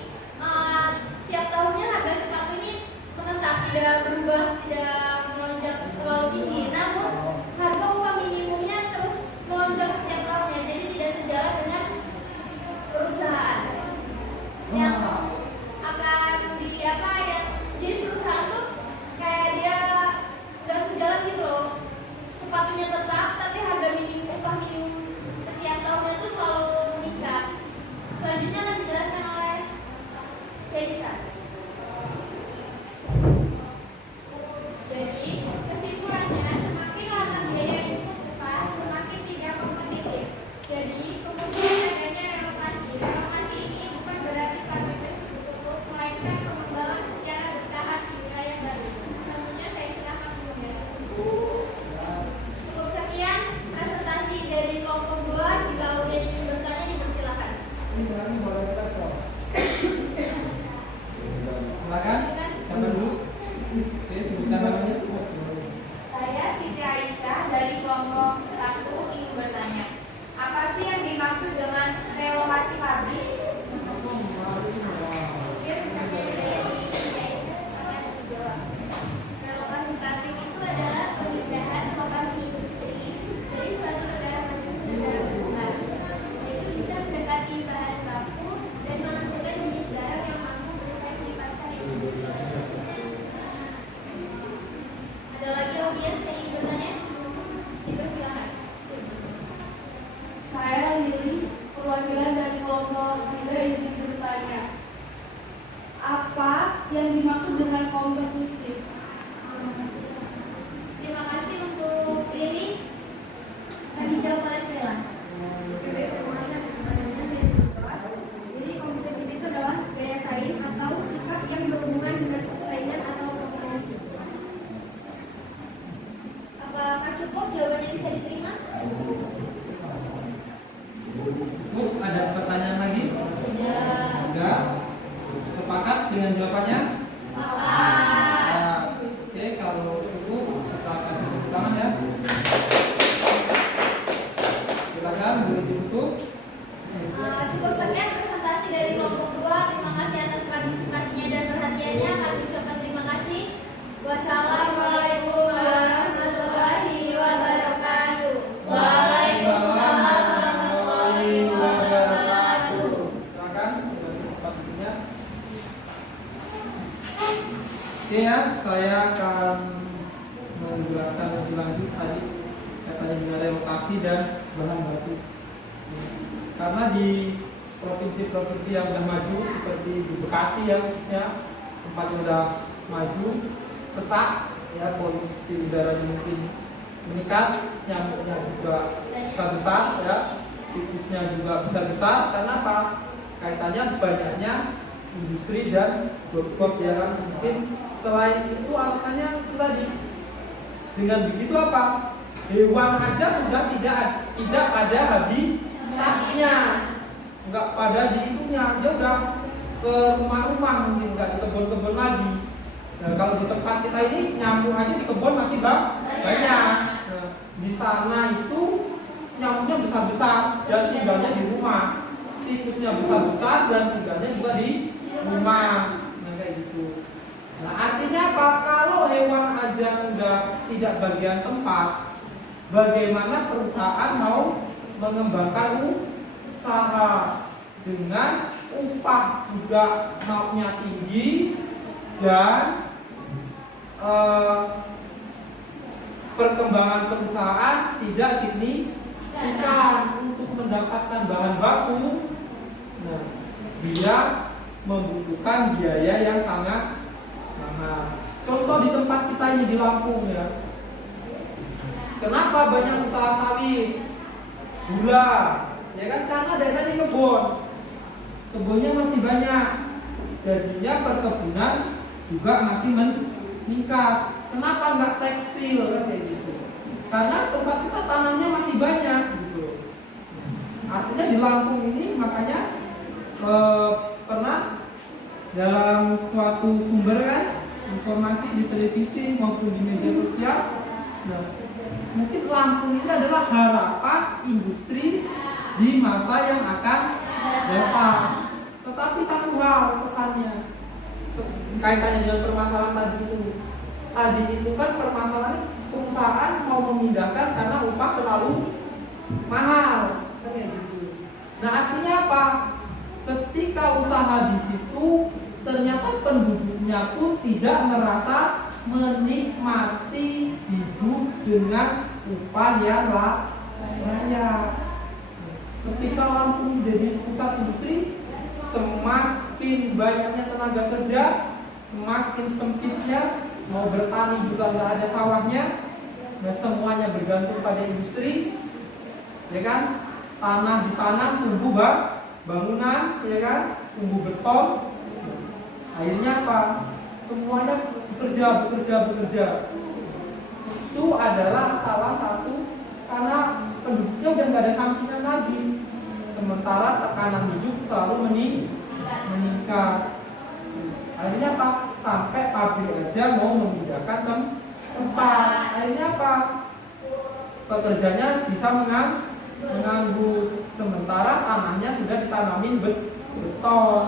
tiap tahunnya harga sepatu ini menetap, tidak berubah, tidak melonjak terlalu tinggi. Namun harga upah minimumnya terus melonjak setiap tahunnya. Jadi tidak sejalan dengan perusahaan yang akan jadi perusahaan tuh kayak dia nggak sejalan gitu loh. Sepatunya tetap tapi harga upah minimum setiap tahunnya tuh selalu meningkat. Selanjutnya akan dijelaskan oleh Celisa. Jadi, kesimpulannya semakin lama biaya input upah, semakin tidak kompetitif. Jadi, kemudian adanya relokasi. Relokasi ini bukan berarti pabrik tersebut tutup, melainkan pengembangan secara bertahap di wilayah baru. Selanjutnya saya serahkan kepada Cukup sekian presentasi dari kelompok 2. Jika ada yang ingin bertanya dipersilakan. Ini boleh kita kok. Silakan. Siapa dulu? Oke, sebutkan namanya. Saya Siti Aisyah dari kelompok 1 ingin bertanya, apa sih yang dimaksud dengan relokasi pabrik? relokasi pabrik itu adalah pemindahan lokasi industri dari suatu negara menuju negara berkembang. Itu bisa mendekati bahan baku dan menghasilkan jenis barang yang mampu bersaing di pasar Indonesia. Ada lagi audiens yang ingin bertanya? Dipersilakan. Saya Lili, perwakilan dari kelompok kaitannya dengan relokasi dan bahan baku. Karena di provinsi-provinsi yang sudah maju seperti di Bekasi ya, tempat yang sudah maju, sesak ya, polusi udaranya mungkin meningkat, nyamuknya juga besar ya, tikusnya juga besar. Karena apa? Kaitannya banyaknya industri dan got-got ya kan. Mungkin selain itu alasannya itu tadi. Dengan begitu apa? Hewan aja sudah tidak pada habitatnya, nggak pada di itunya, dia udah ke rumah-rumah, mungkin nggak di kebun-kebun lagi. Nah, kalau di tempat kita ini nyamuk aja di kebun masih banyak. Nah, di sana itu nyamuknya besar-besar dan tinggalnya di rumah. Tikusnya besar-besar dan tinggalnya juga di rumah. Nah, kayak gitu. Nah, artinya apa? Kalau hewan aja udah tidak bagian tempat, bagaimana perusahaan mau mengembangkan usaha dengan upah juga maunya tinggi dan perkembangan perusahaan tidak signifikan untuk mendapatkan bahan baku. Nah, dia membutuhkan biaya yang sangat mahal. Contoh di tempat kita ini di Lampung ya. Kenapa banyak usaha sawit, gula, ya kan? Karena daerahnya kebun, kebunnya masih banyak, jadinya perkebunan juga masih meningkat. Kenapa nggak tekstil kan kayak gitu? Karena tempat kita tanamnya masih banyak gitu. Artinya di Lampung ini makanya pernah dalam suatu sumber kan informasi di televisi maupun di media sosial. Nah, mungkin Lampung ini adalah harapan industri di masa yang akan datang. Tetapi satu hal pesannya kaitannya dengan permasalahan tadi itu kan permasalahan perusahaan mau memindahkan karena upah terlalu mahal kan gitu. Nah, artinya apa? Ketika usaha di situ ternyata penduduknya pun tidak merasa menikmati hidup dengan upah yang layak. Ketika Lampung menjadi pusat industri, semakin banyaknya tenaga kerja, semakin sempitnya, mau bertani juga nggak ada sawahnya, nah semuanya bergantung pada industri, ya kan? Tanah ditanam, tumbuh bangunan, ya kan? Tumbuh beton. Akhirnya apa? Semuanya bekerja. Itu adalah salah satu karena penduduknya udah nggak ada sampingan lagi. Sementara tekanan hidup selalu meningkat. Akhirnya apa? Sampai pabrik aja mau memindahkan tempat. Akhirnya apa? Pekerjanya bisa menganggur. Sementara tanahnya sudah ditanamin beton,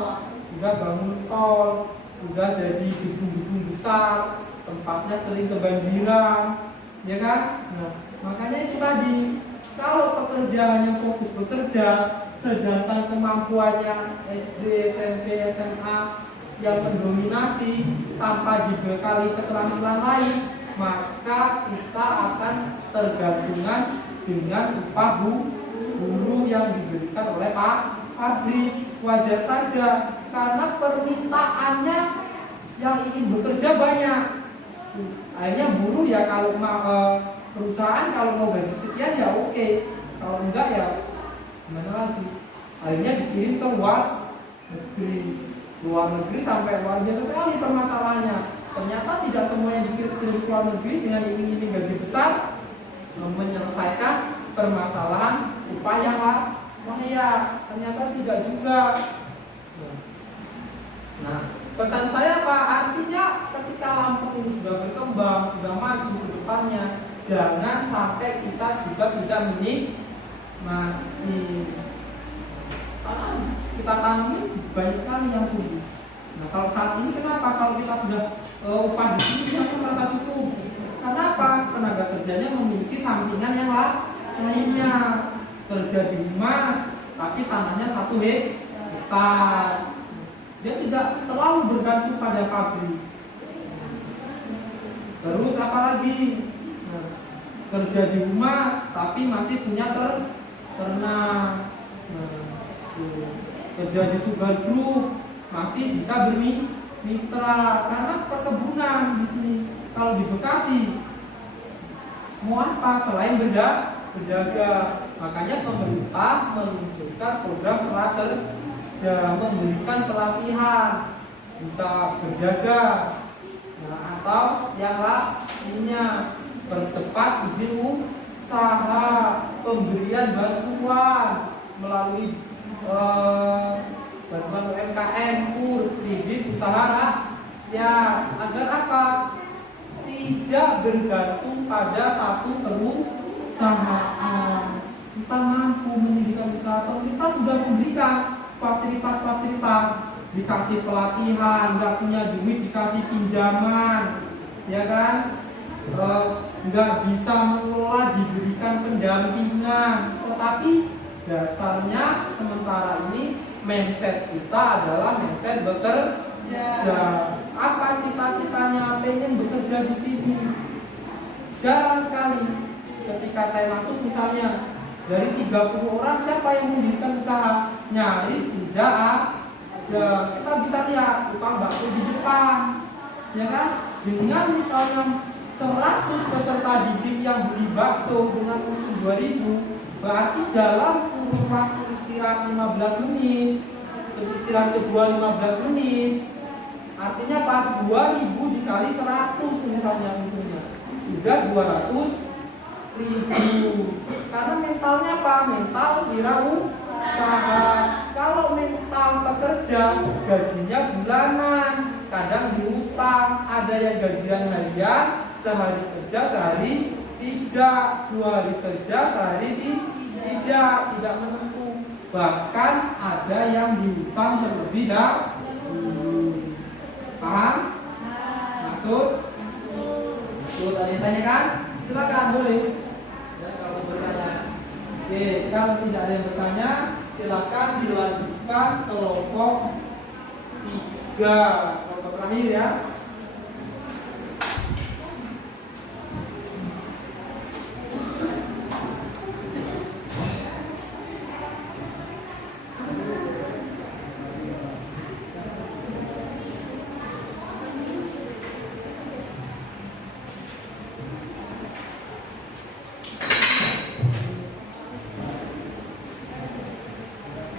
sudah bangun tol, sudah jadi gedung-gedung besar, tempatnya sering kebanjiran, ya kan? Nah, makanya itu tadi, kalau pekerjaannya fokus bekerja, sedangkan kemampuannya SD, SMP, SMA yang mendominasi tanpa dibekali keterampilan lain, maka kita akan tergantungan dengan upah buruh yang diberikan oleh pabrik. Wajar saja karena permintaannya yang ingin bekerja banyak. Akhirnya buruh ya kalau perusahaan kalau mau gaji sekian ya oke, kalau enggak ya gimana lagi. Akhirnya dikirim ke luar negeri sampai luar biasa sekali permasalahannya. Ternyata tidak semua yang dikirim ke luar negeri dengan iming-iming gaji besar menyelesaikan permasalahan upah yang ya, ternyata tidak juga. Nah, pesan saya Pak, artinya ketika Lampung ini sudah berkembang, sudah maju ke depannya, jangan sampai kita juga tidak menikmati. Karena kita tanami banyak sekali yang tumbuh. Nah, kalau saat ini kenapa? Kalau kita sudah upah di sini kita merasa cukup. Kenapa? Tenaga kerjanya memiliki sampingan yang lainnya. Kerja di rumah, tapi tanahnya 1 hektar. Dia tidak terlalu bergantung pada pabrik. Terus apa lagi? Nah, kerja di rumah tapi masih punya ternak. Kerja di sugar group masih bisa bermitra karena perkebunan di sini. Kalau di Bekasi mau apa selain berdaga? Makanya pemerintah meluncurkan program prakerja, memberikan pelatihan bisa berdaga, atau yang lainnya, percepat izin usaha, pemberian bantuan melalui bantuan UMKM, kredit usaha rakyat, agar apa? Tidak bergantung pada satu perusahaan. Kita mampu mendirikan usaha, atau kita sudah memberikan fasilitas-fasilitas, dikasih pelatihan, nggak punya duit dikasih pinjaman, ya kan? Nggak bisa mengelola diberikan pendampingan, tetapi dasarnya sementara ini mindset kita adalah mindset bekerja. Apa cita-citanya? Pengen bekerja di sini. Jarang sekali ketika saya masuk misalnya dari 30 orang siapa yang mendirikan usaha? Nyaris tidak ada. Kita bisa lihat tukang bakso di depan, ya kan? Dengan misalnya 100 peserta didik yang beli bakso dengan uang 2.000, berarti dalam kurun waktu istirahat 15 menit, terus istirahat kedua 15 menit, artinya Pak 2.000 dikali 100 misalnya untungnya sudah 200.000. Karena mentalnya apa? Mental wirausaha. Kalau mental pekerja gajinya bulanan, kadang diutang, ada yang gajian harian, sehari kerja sehari tidak, 2 hari kerja sehari tidak menentu, bahkan ada yang diutang terlebih dahulu. Paham? Maksud? Ada yang tanya kan? Silakan, boleh. Ya, kalau bertanya. Oke, kalau tidak ada yang bertanya, silakan dilanjutkan kelompok 3, kelompok terakhir ya.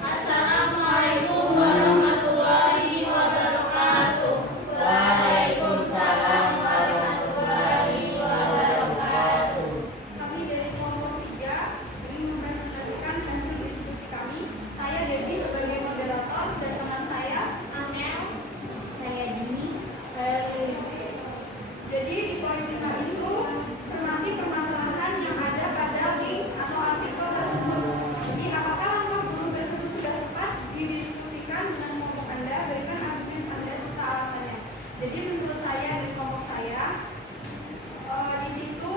Assalamualaikum warahmatullahi wabarakatuh. Waalaikumsalam warahmatullahi wabarakatuh. Kami dari kelompok 3 ingin mempresentasikan hasil diskusi kami. Saya Debbie sebagai moderator dan teman saya Amel, saya Dini, saya Lili. Jadi di poin kita itu cermati permasalahan yang ada pada link atau artikel tersebut. Jadi apakah langkah guru tersebut sudah tepat didiskusikan dengan kelompok Anda, berikan argumen Anda serta alasannya. Jadi menurut saya di kelompok saya di situ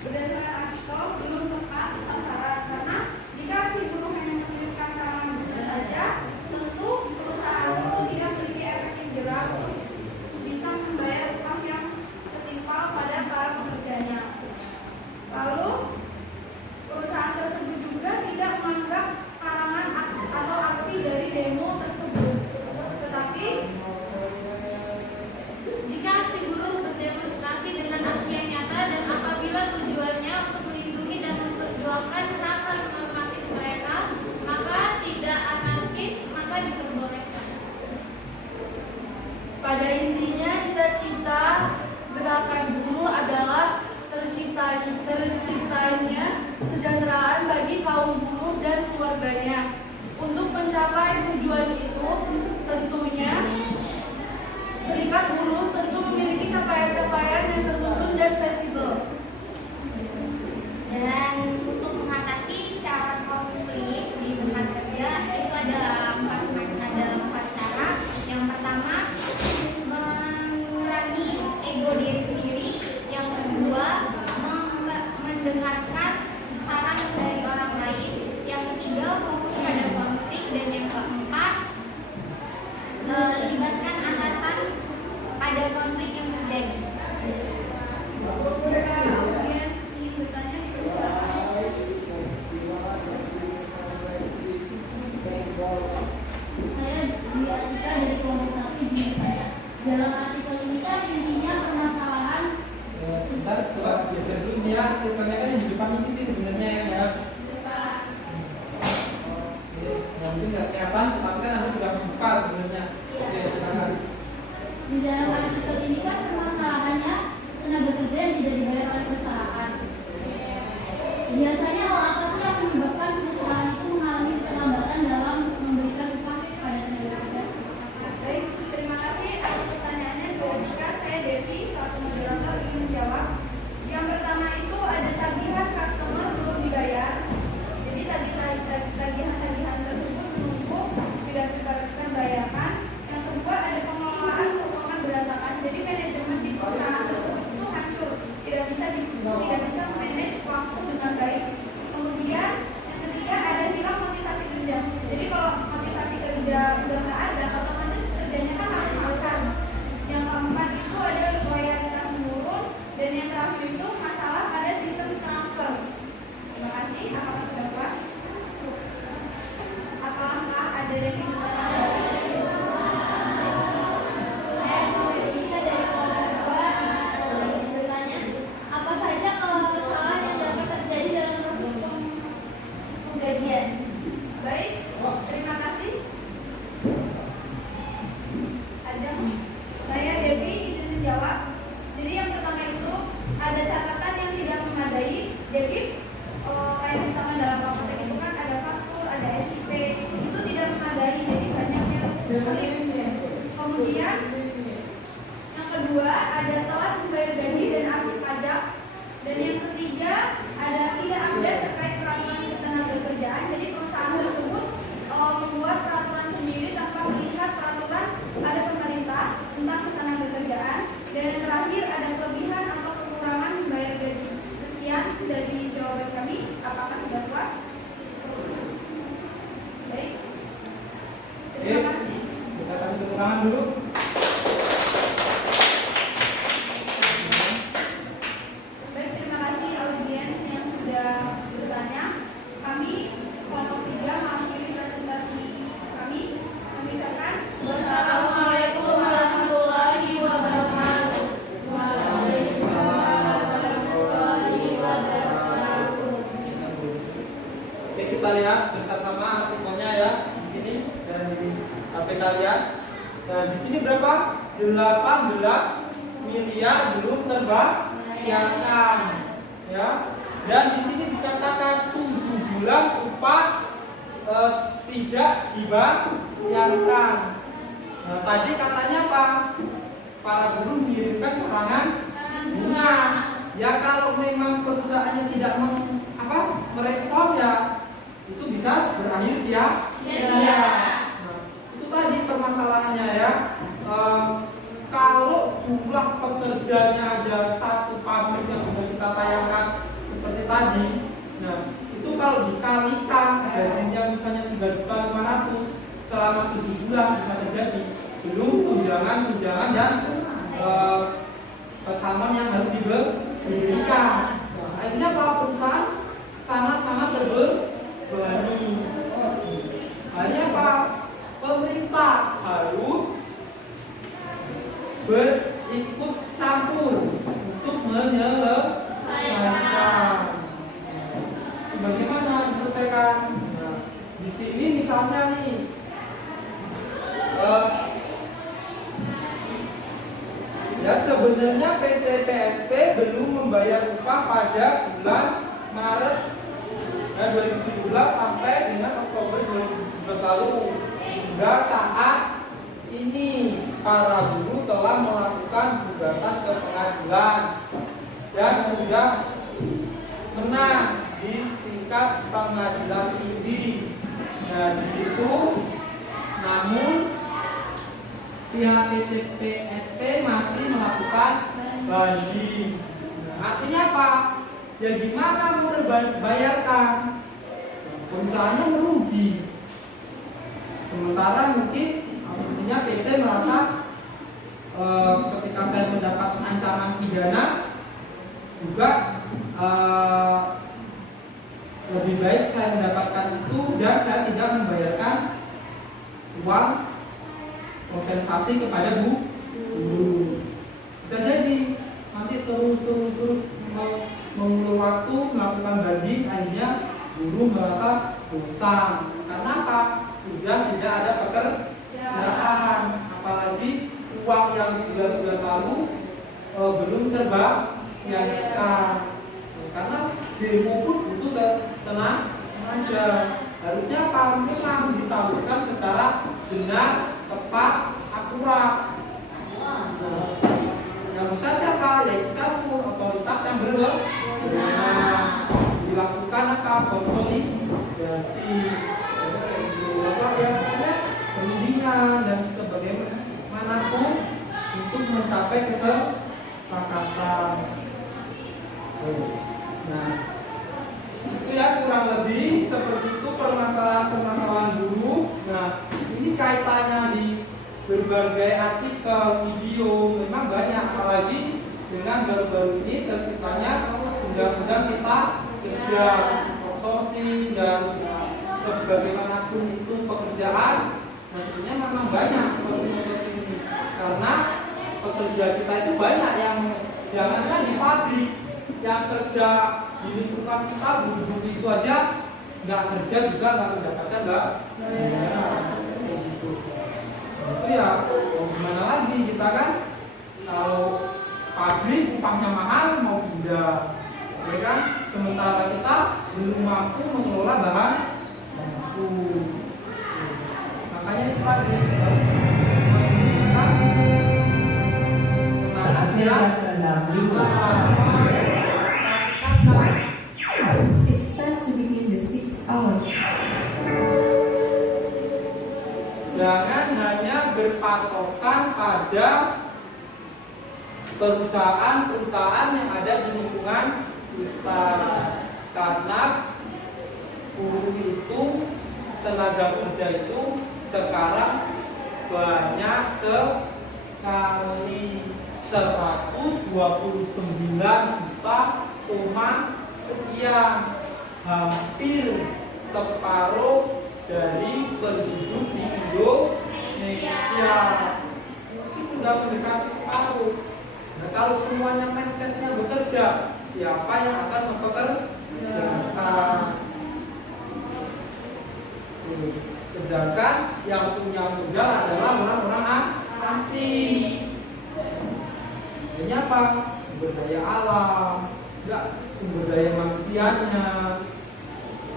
berdasarkan artikel belum tepat sasaran, karena jika si guru hanya mengirimkan karangan bunga saja, tentu perusahaan itu tidak memiliki efek yang jelas untuk bisa membayar utang yang setimpal pada para pekerjanya. Lalu perusahaan tersebut juga tidak menganggap karangan atau aksi dari demo tersebut. Tetapi jika aksi buruh berdemonstrasi dengan aksi yang nyata dan apabila tujuannya untuk melindungi dan memperjuangkan hak-hak normatif mereka, maka tidak anarkis, maka diperbolehkan. Pada intinya, cita-cita gerakan buruh adalah terciptanya kesejahteraan bagi kaum buruh dan keluarganya. Untuk mencapai tujuan itu, tentunya serikat buruh tentu memiliki capaian-capaian yang tersusun dan fleksibel. Dan untuk mengatasi cara konflik di tempat kerja itu ada empat cara. Yang pertama, mengurangi ego diri sendiri. Yang kedua, mendengarkan saran dari orang lain. Yang ketiga, fokus pada konflik. Dan yang keempat, libatkan atasan pada konflik yang terjadi. Biasanya hal apa sih yang menyebabkan perusahaan itu mengalami keterlambatan dalam memberikan upah kepada tenaga kerja? Baik, terima kasih atas pertanyaannya Bu Monika. Saya Devi, satu moderator ingin menjawab. Yang pertama itu ada tagihan customer belum dibayar. Jadi tagihan-tagihan tersebut menumpuk, tidak terbayarkan. Yang kedua ada pengelolaan keuangan berantakan. Jadi manajemen di perusahaan tersebut itu hancur, tidak bisa manage waktu dengan baik. Kemudian yang ketiga ada hilang motivasi kerja. Jadi kalau motivasi kerja udah nggak ada, otomatis kerjanya kan harus alasan. Yang keempat itu ada loyalitas menurun, dan yang terakhir itu masalah pada sistem transfer. Terima kasih. Apakah sudah puas? Apakah ada yang ingin Saya mau bisa dari kelompok kedua bertanya, apa saja kesalahan yang dapat terjadi dalam proses penggajian? baik? Terima kasih. Ajeng, saya Devi izin menjawab. Jadi yang pertama itu ada catatan yang tidak memadai. Jadi kayak misalkan dalam apotek itu kan ada faktur, ada SIP, itu tidak memadai. Jadi banyak yang sulit. Kemudian yang kedua ada telat membayar gaji dan arsip pajak. Dan yang ketiga ada tidak update terkait peraturan ketenagakerjaan. Jadi perusahaan tersebut membuat peraturan sendiri tanpa melihat peraturan ada pemerintah tentang ketenagakerjaan. Dan yang terakhir ada kelebihan atau kekurangan membayar gaji. Sekian dari jawaban kami. Apakah sudah puas? Baik. Terima kasih. Kita akan tepuk tangan dulu. Baik, terima kasih audiens yang sudah bertanya. Kami kelompok 3 mengakhiri presentasi kami. Kami ucapkan Wassalamualaikum warahmatullahi wabarakatuh. Oke, kita lihat bersama artikelnya ya di sini dan di kita lihat. Nah, di sini berapa? 18 miliar belum terbayarkan, ya. Dan di sini dikatakan 7 bulan upah tidak dibayarkan. Nah, tadi katanya apa? Para buruh mengirimkan keterangan bunga. Ya kalau memang perusahaannya tidak merespon ya itu bisa berakhir sia-sia. Nah, itu tadi permasalahannya ya. Kalau jumlah pekerjanya ada satu pabrik yang sudah kita tayangkan seperti tadi, nah itu kalau dikalikan gajinya misalnya 3.500.000 selama 7 bulan bisa terjadi. Belum tunjangan dan pesangon yang harus diberikan. Nah, akhirnya para perusahaan sama-sama terbebani. Akhirnya apa? Pemerintah harus berikut campur untuk menyelesaikan. Bagaimana diselesaikan? Nah, di sini misalnya nih, ya sebenarnya PT PSP belum membayar upah pada bulan Maret 2017 sampai dengan Oktober 2017 lalu. Hingga saat ini para buruh telah melakukan gugatan ke pengadilan dan sudah menang di tingkat pengadilan tinggi. Nah di situ, namun pihak PT PSP masih melakukan banding. Nah, artinya apa? Ya gimana mau terbayarkan? Perusahaannya merugi. Sementara mungkin asumsinya PT merasa ketika saya mendapat ancaman pidana juga lebih baik saya mendapatkan itu dan saya tidak membayarkan uang kompensasi kepada buruh. Bisa jadi nanti terus mengulur waktu melakukan banding, akhirnya buruh merasa bosan. Karena apa? Sudah tidak ada pekerjaan, apalagi uang yang sudah lalu belum terbayarkan. Karena demo pun butuh tenaga. Harusnya apa? Memang disalurkan secara benar, tepat, akurat. Yang bisa siapa? Yaitu kamu, otoritas yang berwenang. Dilakukan apa? Konsolidasi. Pokoknya pendidikan dan sebagaimanapun untuk mencapai kesepakatan. Nah, itu ya kurang lebih seperti itu permasalahan dulu. Nah, ini kaitannya di berbagai artikel, video, memang banyak, apalagi dengan baru-baru ini terciptanya undang-undang Cipta Kerja, outsourcing dan sebagaimanapun itu pekerjaan. Nah, sebenarnya memang banyak outsourcing ini karena pekerja kita itu banyak yang jangankan di pabrik, yang kerja di lingkungan kita duduk itu aja nggak kerja juga nggak mendapatkan gitu. Itu ya gimana lagi kita kan, kalau pabrik upahnya mahal mau pindah, ya kan, sementara kita belum mampu mengelola bahan baku. Makanya itu pabrik Saatnya ke-6 It's time to begin the 6th hour. Jangan hanya berpatokan pada perusahaan-perusahaan yang ada di lingkungan kita, karena buruh itu, tenaga kerja itu sekarang banyak sekali, 129 juta sekian, hampir separuh dari penduduk di Indonesia. Itu sudah mendekati separuh. Nah, kalau semuanya mindsetnya bekerja, siapa yang akan mempekerjakan? Sedangkan yang punya modal adalah orang-orang asing. Ini apa? Sumber daya alam, enggak sumber daya manusianya.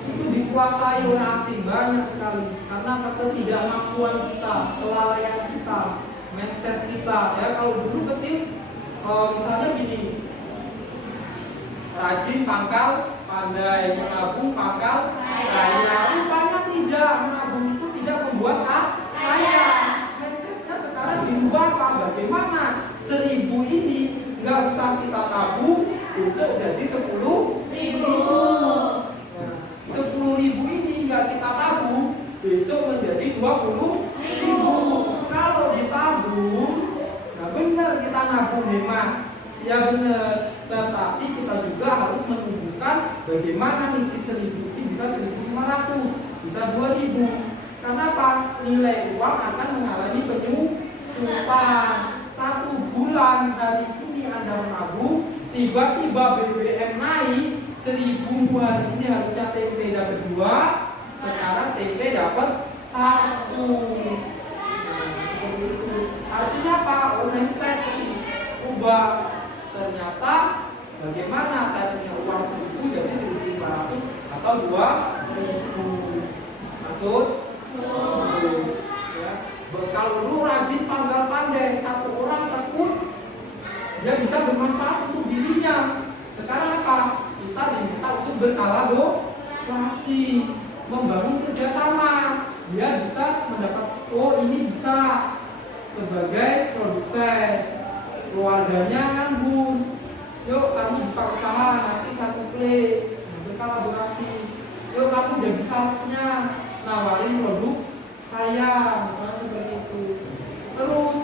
Itu dikuasai oleh asing banyak sekali karena ketidakmampuan kita, kelalaian kita, mindset kita. Ya, kalau dulu kecil, misalnya gini, rajin pangkal pandai, menabung pangkal kaya. Rupanya tidak, menabung itu tidak membuat kaya. Mindsetnya sekarang diubah, Pak. Bagaimana 1.000 ini nggak usah kita tabung, besok jadi 10.000. 10.000 ini nggak kita tabung, besok menjadi 20.000. Kalau ditabung, nah benar kita nabung hemat, ya benar. Tetapi kita juga harus menunjukkan bagaimana isi 1.000 ini bisa 1.500, bisa 2.000. Kenapa? Nilai uang akan mengalami penyusupan. 1 bulan dari ini Anda menabung, tiba-tiba BBM naik 1.000 hari ini harusnya TP dapat 2, sekarang TP dapat 1. Artinya apa? Mindset ubah. Ternyata bagaimana saya punya uang 1.000 jadi 1.500 atau 2.000. Maksud? Ya. Kalau dulu rajin panggal pandai, satu orang tekun, dia bisa bermanfaat untuk dirinya. Sekarang apa? Kita diminta untuk berkolaborasi, membangun kerjasama. Dia bisa mendapat, oh ini bisa sebagai produsen, keluarganya nganggur. Yuk kamu buka usaha, nanti saya suplai, berkolaborasi. Yuk kamu jadi salesnya, nawarin produk saya, misalnya seperti itu. Terus.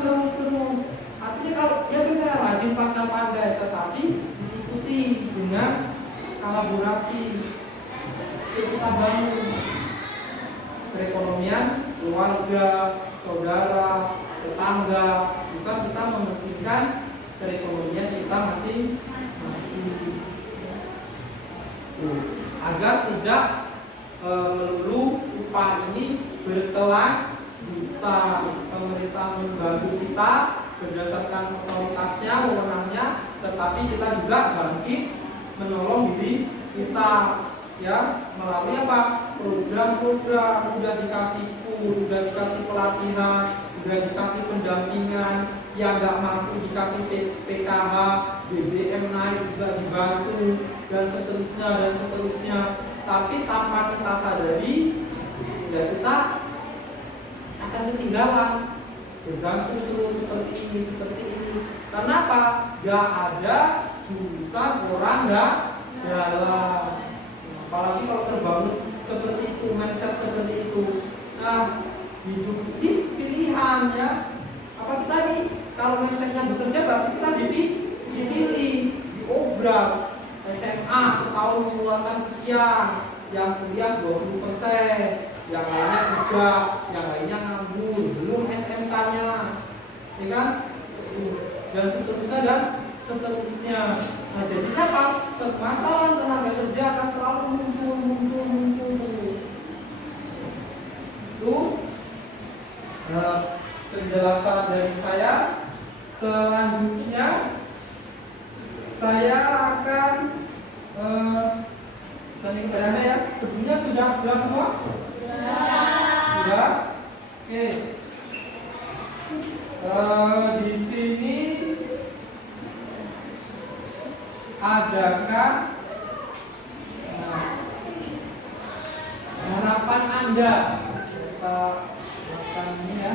Artinya kalau dia benar rajin pandai, tetapi diikuti dengan kolaborasi. Kita bangun perekonomian keluarga, saudara, tetangga, bukan kita mementingkan perekonomian kita masing-masing. Agar tidak melulu upah ini berkelanjutan. Pemerintah membantu kita berdasarkan otoritasnya, wewenangnya, tetapi kita juga bangkit menolong diri kita. ya melalui apa? Program-program, udah dikasih kur, udah dikasih pelatihan, udah dikasih pendampingan, yang nggak mampu dikasih PKH, BBM naik juga dibantu, dan seterusnya. Tapi tanpa kita sadari, ya kita akan ketinggalan, bergantung terus seperti ini. Kenapa? Gak ada jurusan orang dalam. Apalagi kalau terbangun seperti itu, mindset seperti itu. Nah, hidup ini pilihan ya. Apa kita nih? Kalau mindsetnya bekerja berarti kita dipilih, diobrak. SMA setahun mengeluarkan sekian, yang kuliah 20%, yang lainnya kerja, yang lainnya nganggur, belum SMK-nya, ya kan? Dan seterusnya. Nah, jadi apa? Permasalahan tenaga kerja akan selalu muncul terus. Itu penjelasan dari saya. Selanjutnya saya akan tanya kepada Anda ya. Sebelumnya sudah jelas semua? Sudah. Oke. Di sini adakah harapan Anda? Kita lakukan ini ya.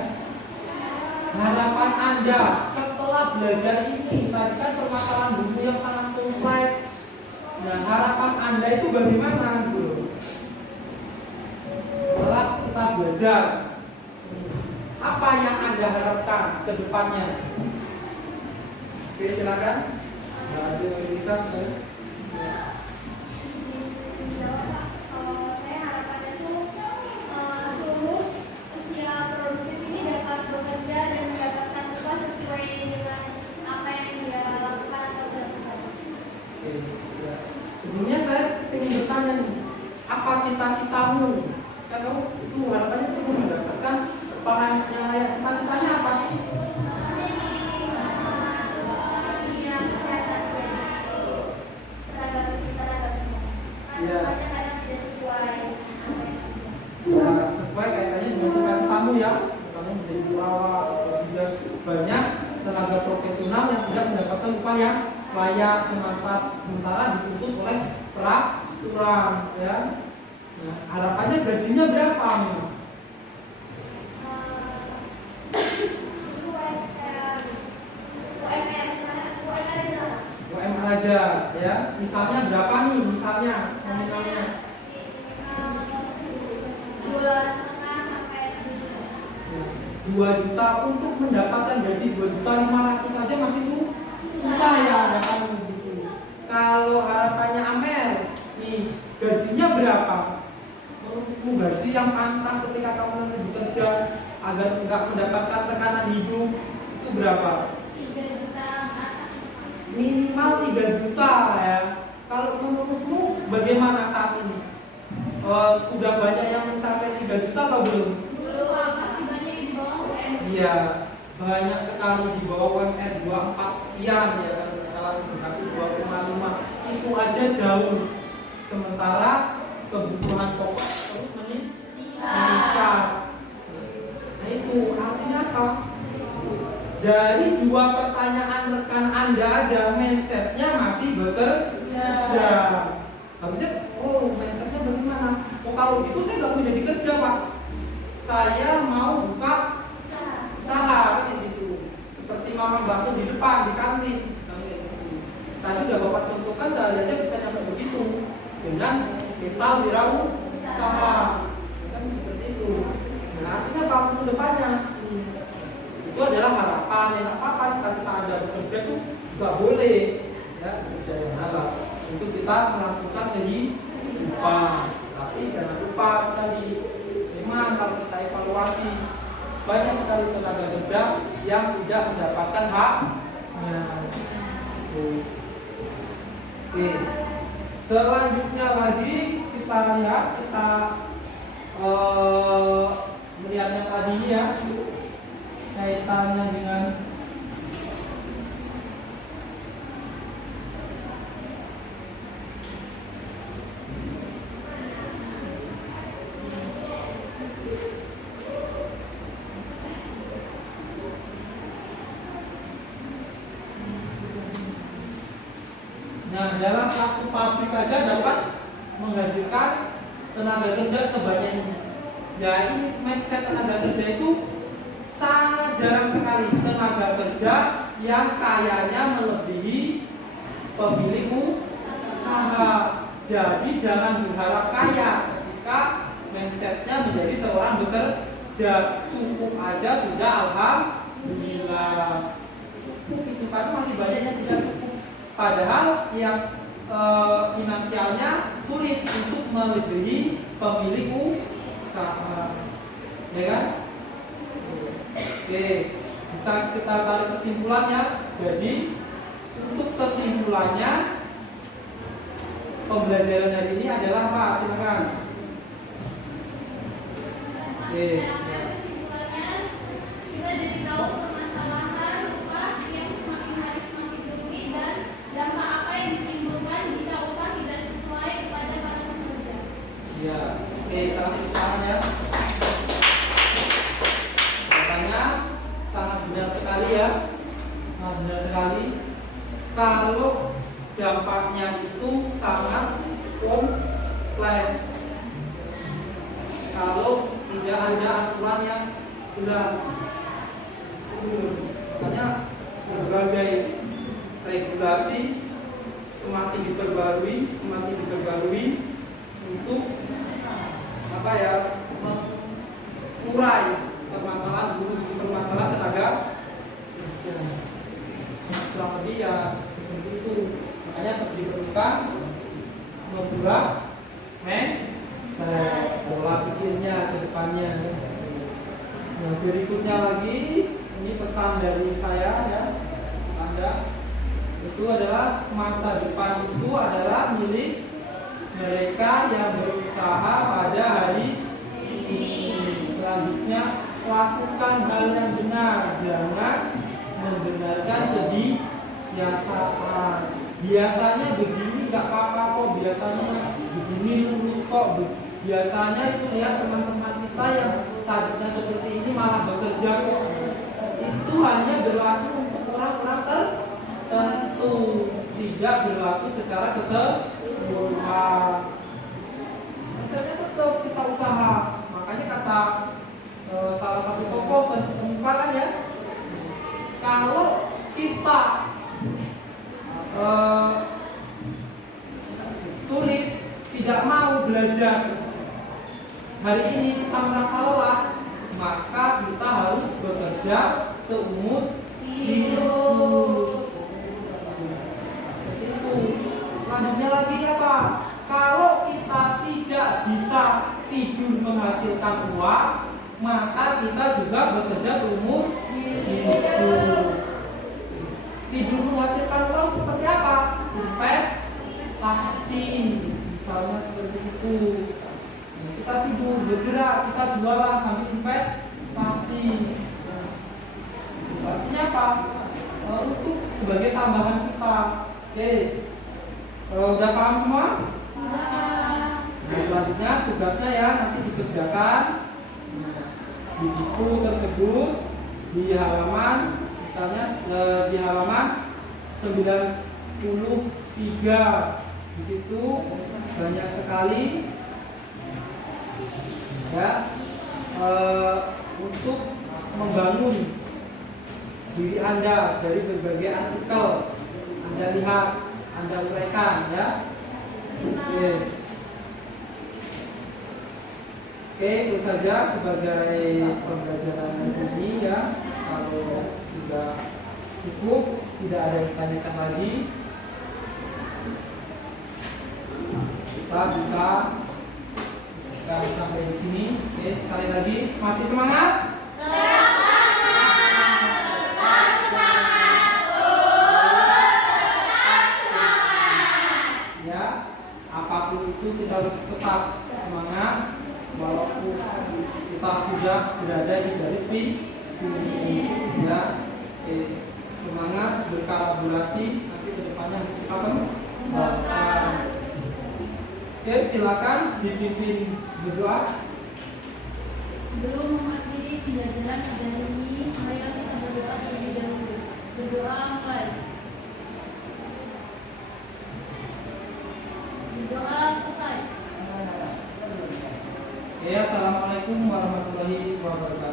Harapan Anda setelah belajar ini, tadi kan permasalahan buku yang sangat kompleks. Nah, harapan Anda itu bagaimana, Bro? Setelah kita belajar, apa yang Anda harapkan ke depannya? Oke, silakan. Bisa. Saya harapannya tuh seluruh usia produktif ini dapat bekerja dan mendapatkan upah sesuai dengan apa yang dia lakukan atau kerjakan. Oke, ya. Sebelumnya saya ingin bertanya nih, apa cita-citamu? Kan kamu itu harapannya itu mendapatkan lapangan yang layak. Cita-citanya apa sih? Ya. Sesuai kaitannya dengan cita-citamu ya. Kamu menjadi perawat atau juga banyak tenaga profesional yang tidak mendapatkan upah yang layak, sementara dituntut oleh peraturan ya. Nah, harapannya gajinya berapa nih? UMR aja ya. Misalnya berapa nih? Misalnya nominalnya 2,5 sampai 2 juta untuk mendapatkan gaji 2.500.000 saja masih susah ya, ada kamu begitu. Kalau harapannya Amel nih, gajinya berapa? Menurutmu gaji yang pantas ketika kamu nanti bekerja agar enggak mendapatkan tekanan hidup itu berapa? 3 juta. Minimal 3 juta ya. Kalau menurutmu bagaimana saat ini? Sudah banyak yang mencapai 3 juta atau belum? Belum, masih banyak yang di bawah UMR. Iya, banyak sekali di bawah UMR 24 sekian ya kan, salah satu 2,5 itu aja jauh. Sementara kebutuhan pokok terus meningkat. Nah itu artinya apa? Dari 2 pertanyaan rekan Anda aja mindsetnya masih bekerja. Artinya, mindsetnya bagaimana? Kalau gitu saya nggak mau jadi kerja Pak. Saya mau buka usaha kan gitu. Seperti Mama Bakso di depan di kantin. Tadi udah Bapak contohkan saya aja bisa nyampe begitu dengan kita wirausaha. Kan seperti itu. Nah, artinya apa ke depannya? Itu adalah harapan yang apa-apa kita ada bekerja itu juga boleh ya, bekerja yang halal untuk kita melangsungkan kehidupan. Tapi jangan lupa tadi memang kalau kita evaluasi banyak sekali tenaga kerja yang tidak mendapatkan haknya. Oke. Selanjutnya lagi kita lihat, kita melihat yang tadi ini ya, kaitannya dengan Nah, dalam satu pabrik aja dapat menghadirkan tenaga kerja sebanyak ini. Ya, ini mindset tenaga kerja itu sangat jarang sekali tenaga kerja yang kayanya melebihi pemilik usaha. Jadi jangan berharap kaya ketika mindsetnya menjadi seorang bekerja. Cukup aja sudah alhamdulillah. Cukup itu karena masih banyak yang tidak cukup. Padahal yang finansialnya sulit untuk melebihi pemilik usaha, ya kan? Oke, bisa kita tarik kesimpulannya. Jadi untuk kesimpulannya pembelajaran hari ini adalah apa? Silakan. Oke. Kesimpulannya kita jadi tahu permasalahan upah yang semakin hari semakin tinggi dan dampak apa yang ditimbulkan jika upah tidak sesuai kepada para pekerja. Ya, oke, kita lanjut sekarang ya. Katanya sangat benar sekali ya, sangat benar sekali. Kalau dampaknya itu sangat kompleks. Kalau tidak ada aturan yang jelas, makanya berbagai regulasi semakin diperbarui untuk apa ya, mengurai permasalahan tenaga kerja. Kurang lebih ya seperti itu. Makanya diperlukan membuat pola pikirnya ke depannya. Nah, berikutnya lagi ini pesan dari saya ya, Anda. Itu adalah masa depan itu adalah milik mereka yang berusaha pada hari ini. Selanjutnya, lakukan hal yang benar, jangan membenarkan kebiasaan. Biasanya begini gak apa-apa kok, biasanya begini lurus kok. Biasanya itu lihat teman-teman kita yang tadinya seperti ini malah bekerja kok. Itu hanya berlaku untuk orang-orang tertentu, tidak berlaku secara keseluruhan. Misalnya tetap kita usaha, makanya kata salah satu tokoh pengumpalan ya, kalau kita sulit, tidak mau belajar hari ini, kita merasa lelah, maka kita harus bekerja seumur hidup. Seperti itu. Selanjutnya lagi apa? Kalau kita tidak bisa tidur menghasilkan uang, maka kita juga bekerja seumur hidup. Tidur menghasilkan uang seperti apa? Investasi, misalnya seperti itu. Kita tidur, bergerak, kita jualan sambil investasi. Artinya apa? Untuk sebagai tambahan kita. Oke, udah paham semua? Nah, selanjutnya tugasnya ya nanti dikerjakan di buku tersebut di halaman, misalnya di halaman 93. Di situ banyak sekali ya untuk membangun diri Anda dari berbagai artikel Anda lihat, Anda uraikan ya. Oke, itu saja sebagai pembelajaran ini ya. Kalau sudah cukup, tidak ada yang ditanyakan lagi, kita bisa sampai di sini. Oke, sekali lagi masih semangat? Ya, apapun itu kita harus tetap semangat walaupun kita sudah berada di garis finish ya. Semangat berkolaborasi, nanti kedepannya kita kembangkan. Oke, silakan dipimpin berdoa. Sebelum mengakhiri pembelajaran pada hari ini, marilah kita berdoa terlebih dahulu. Berdoa mulai. wabarakatuh.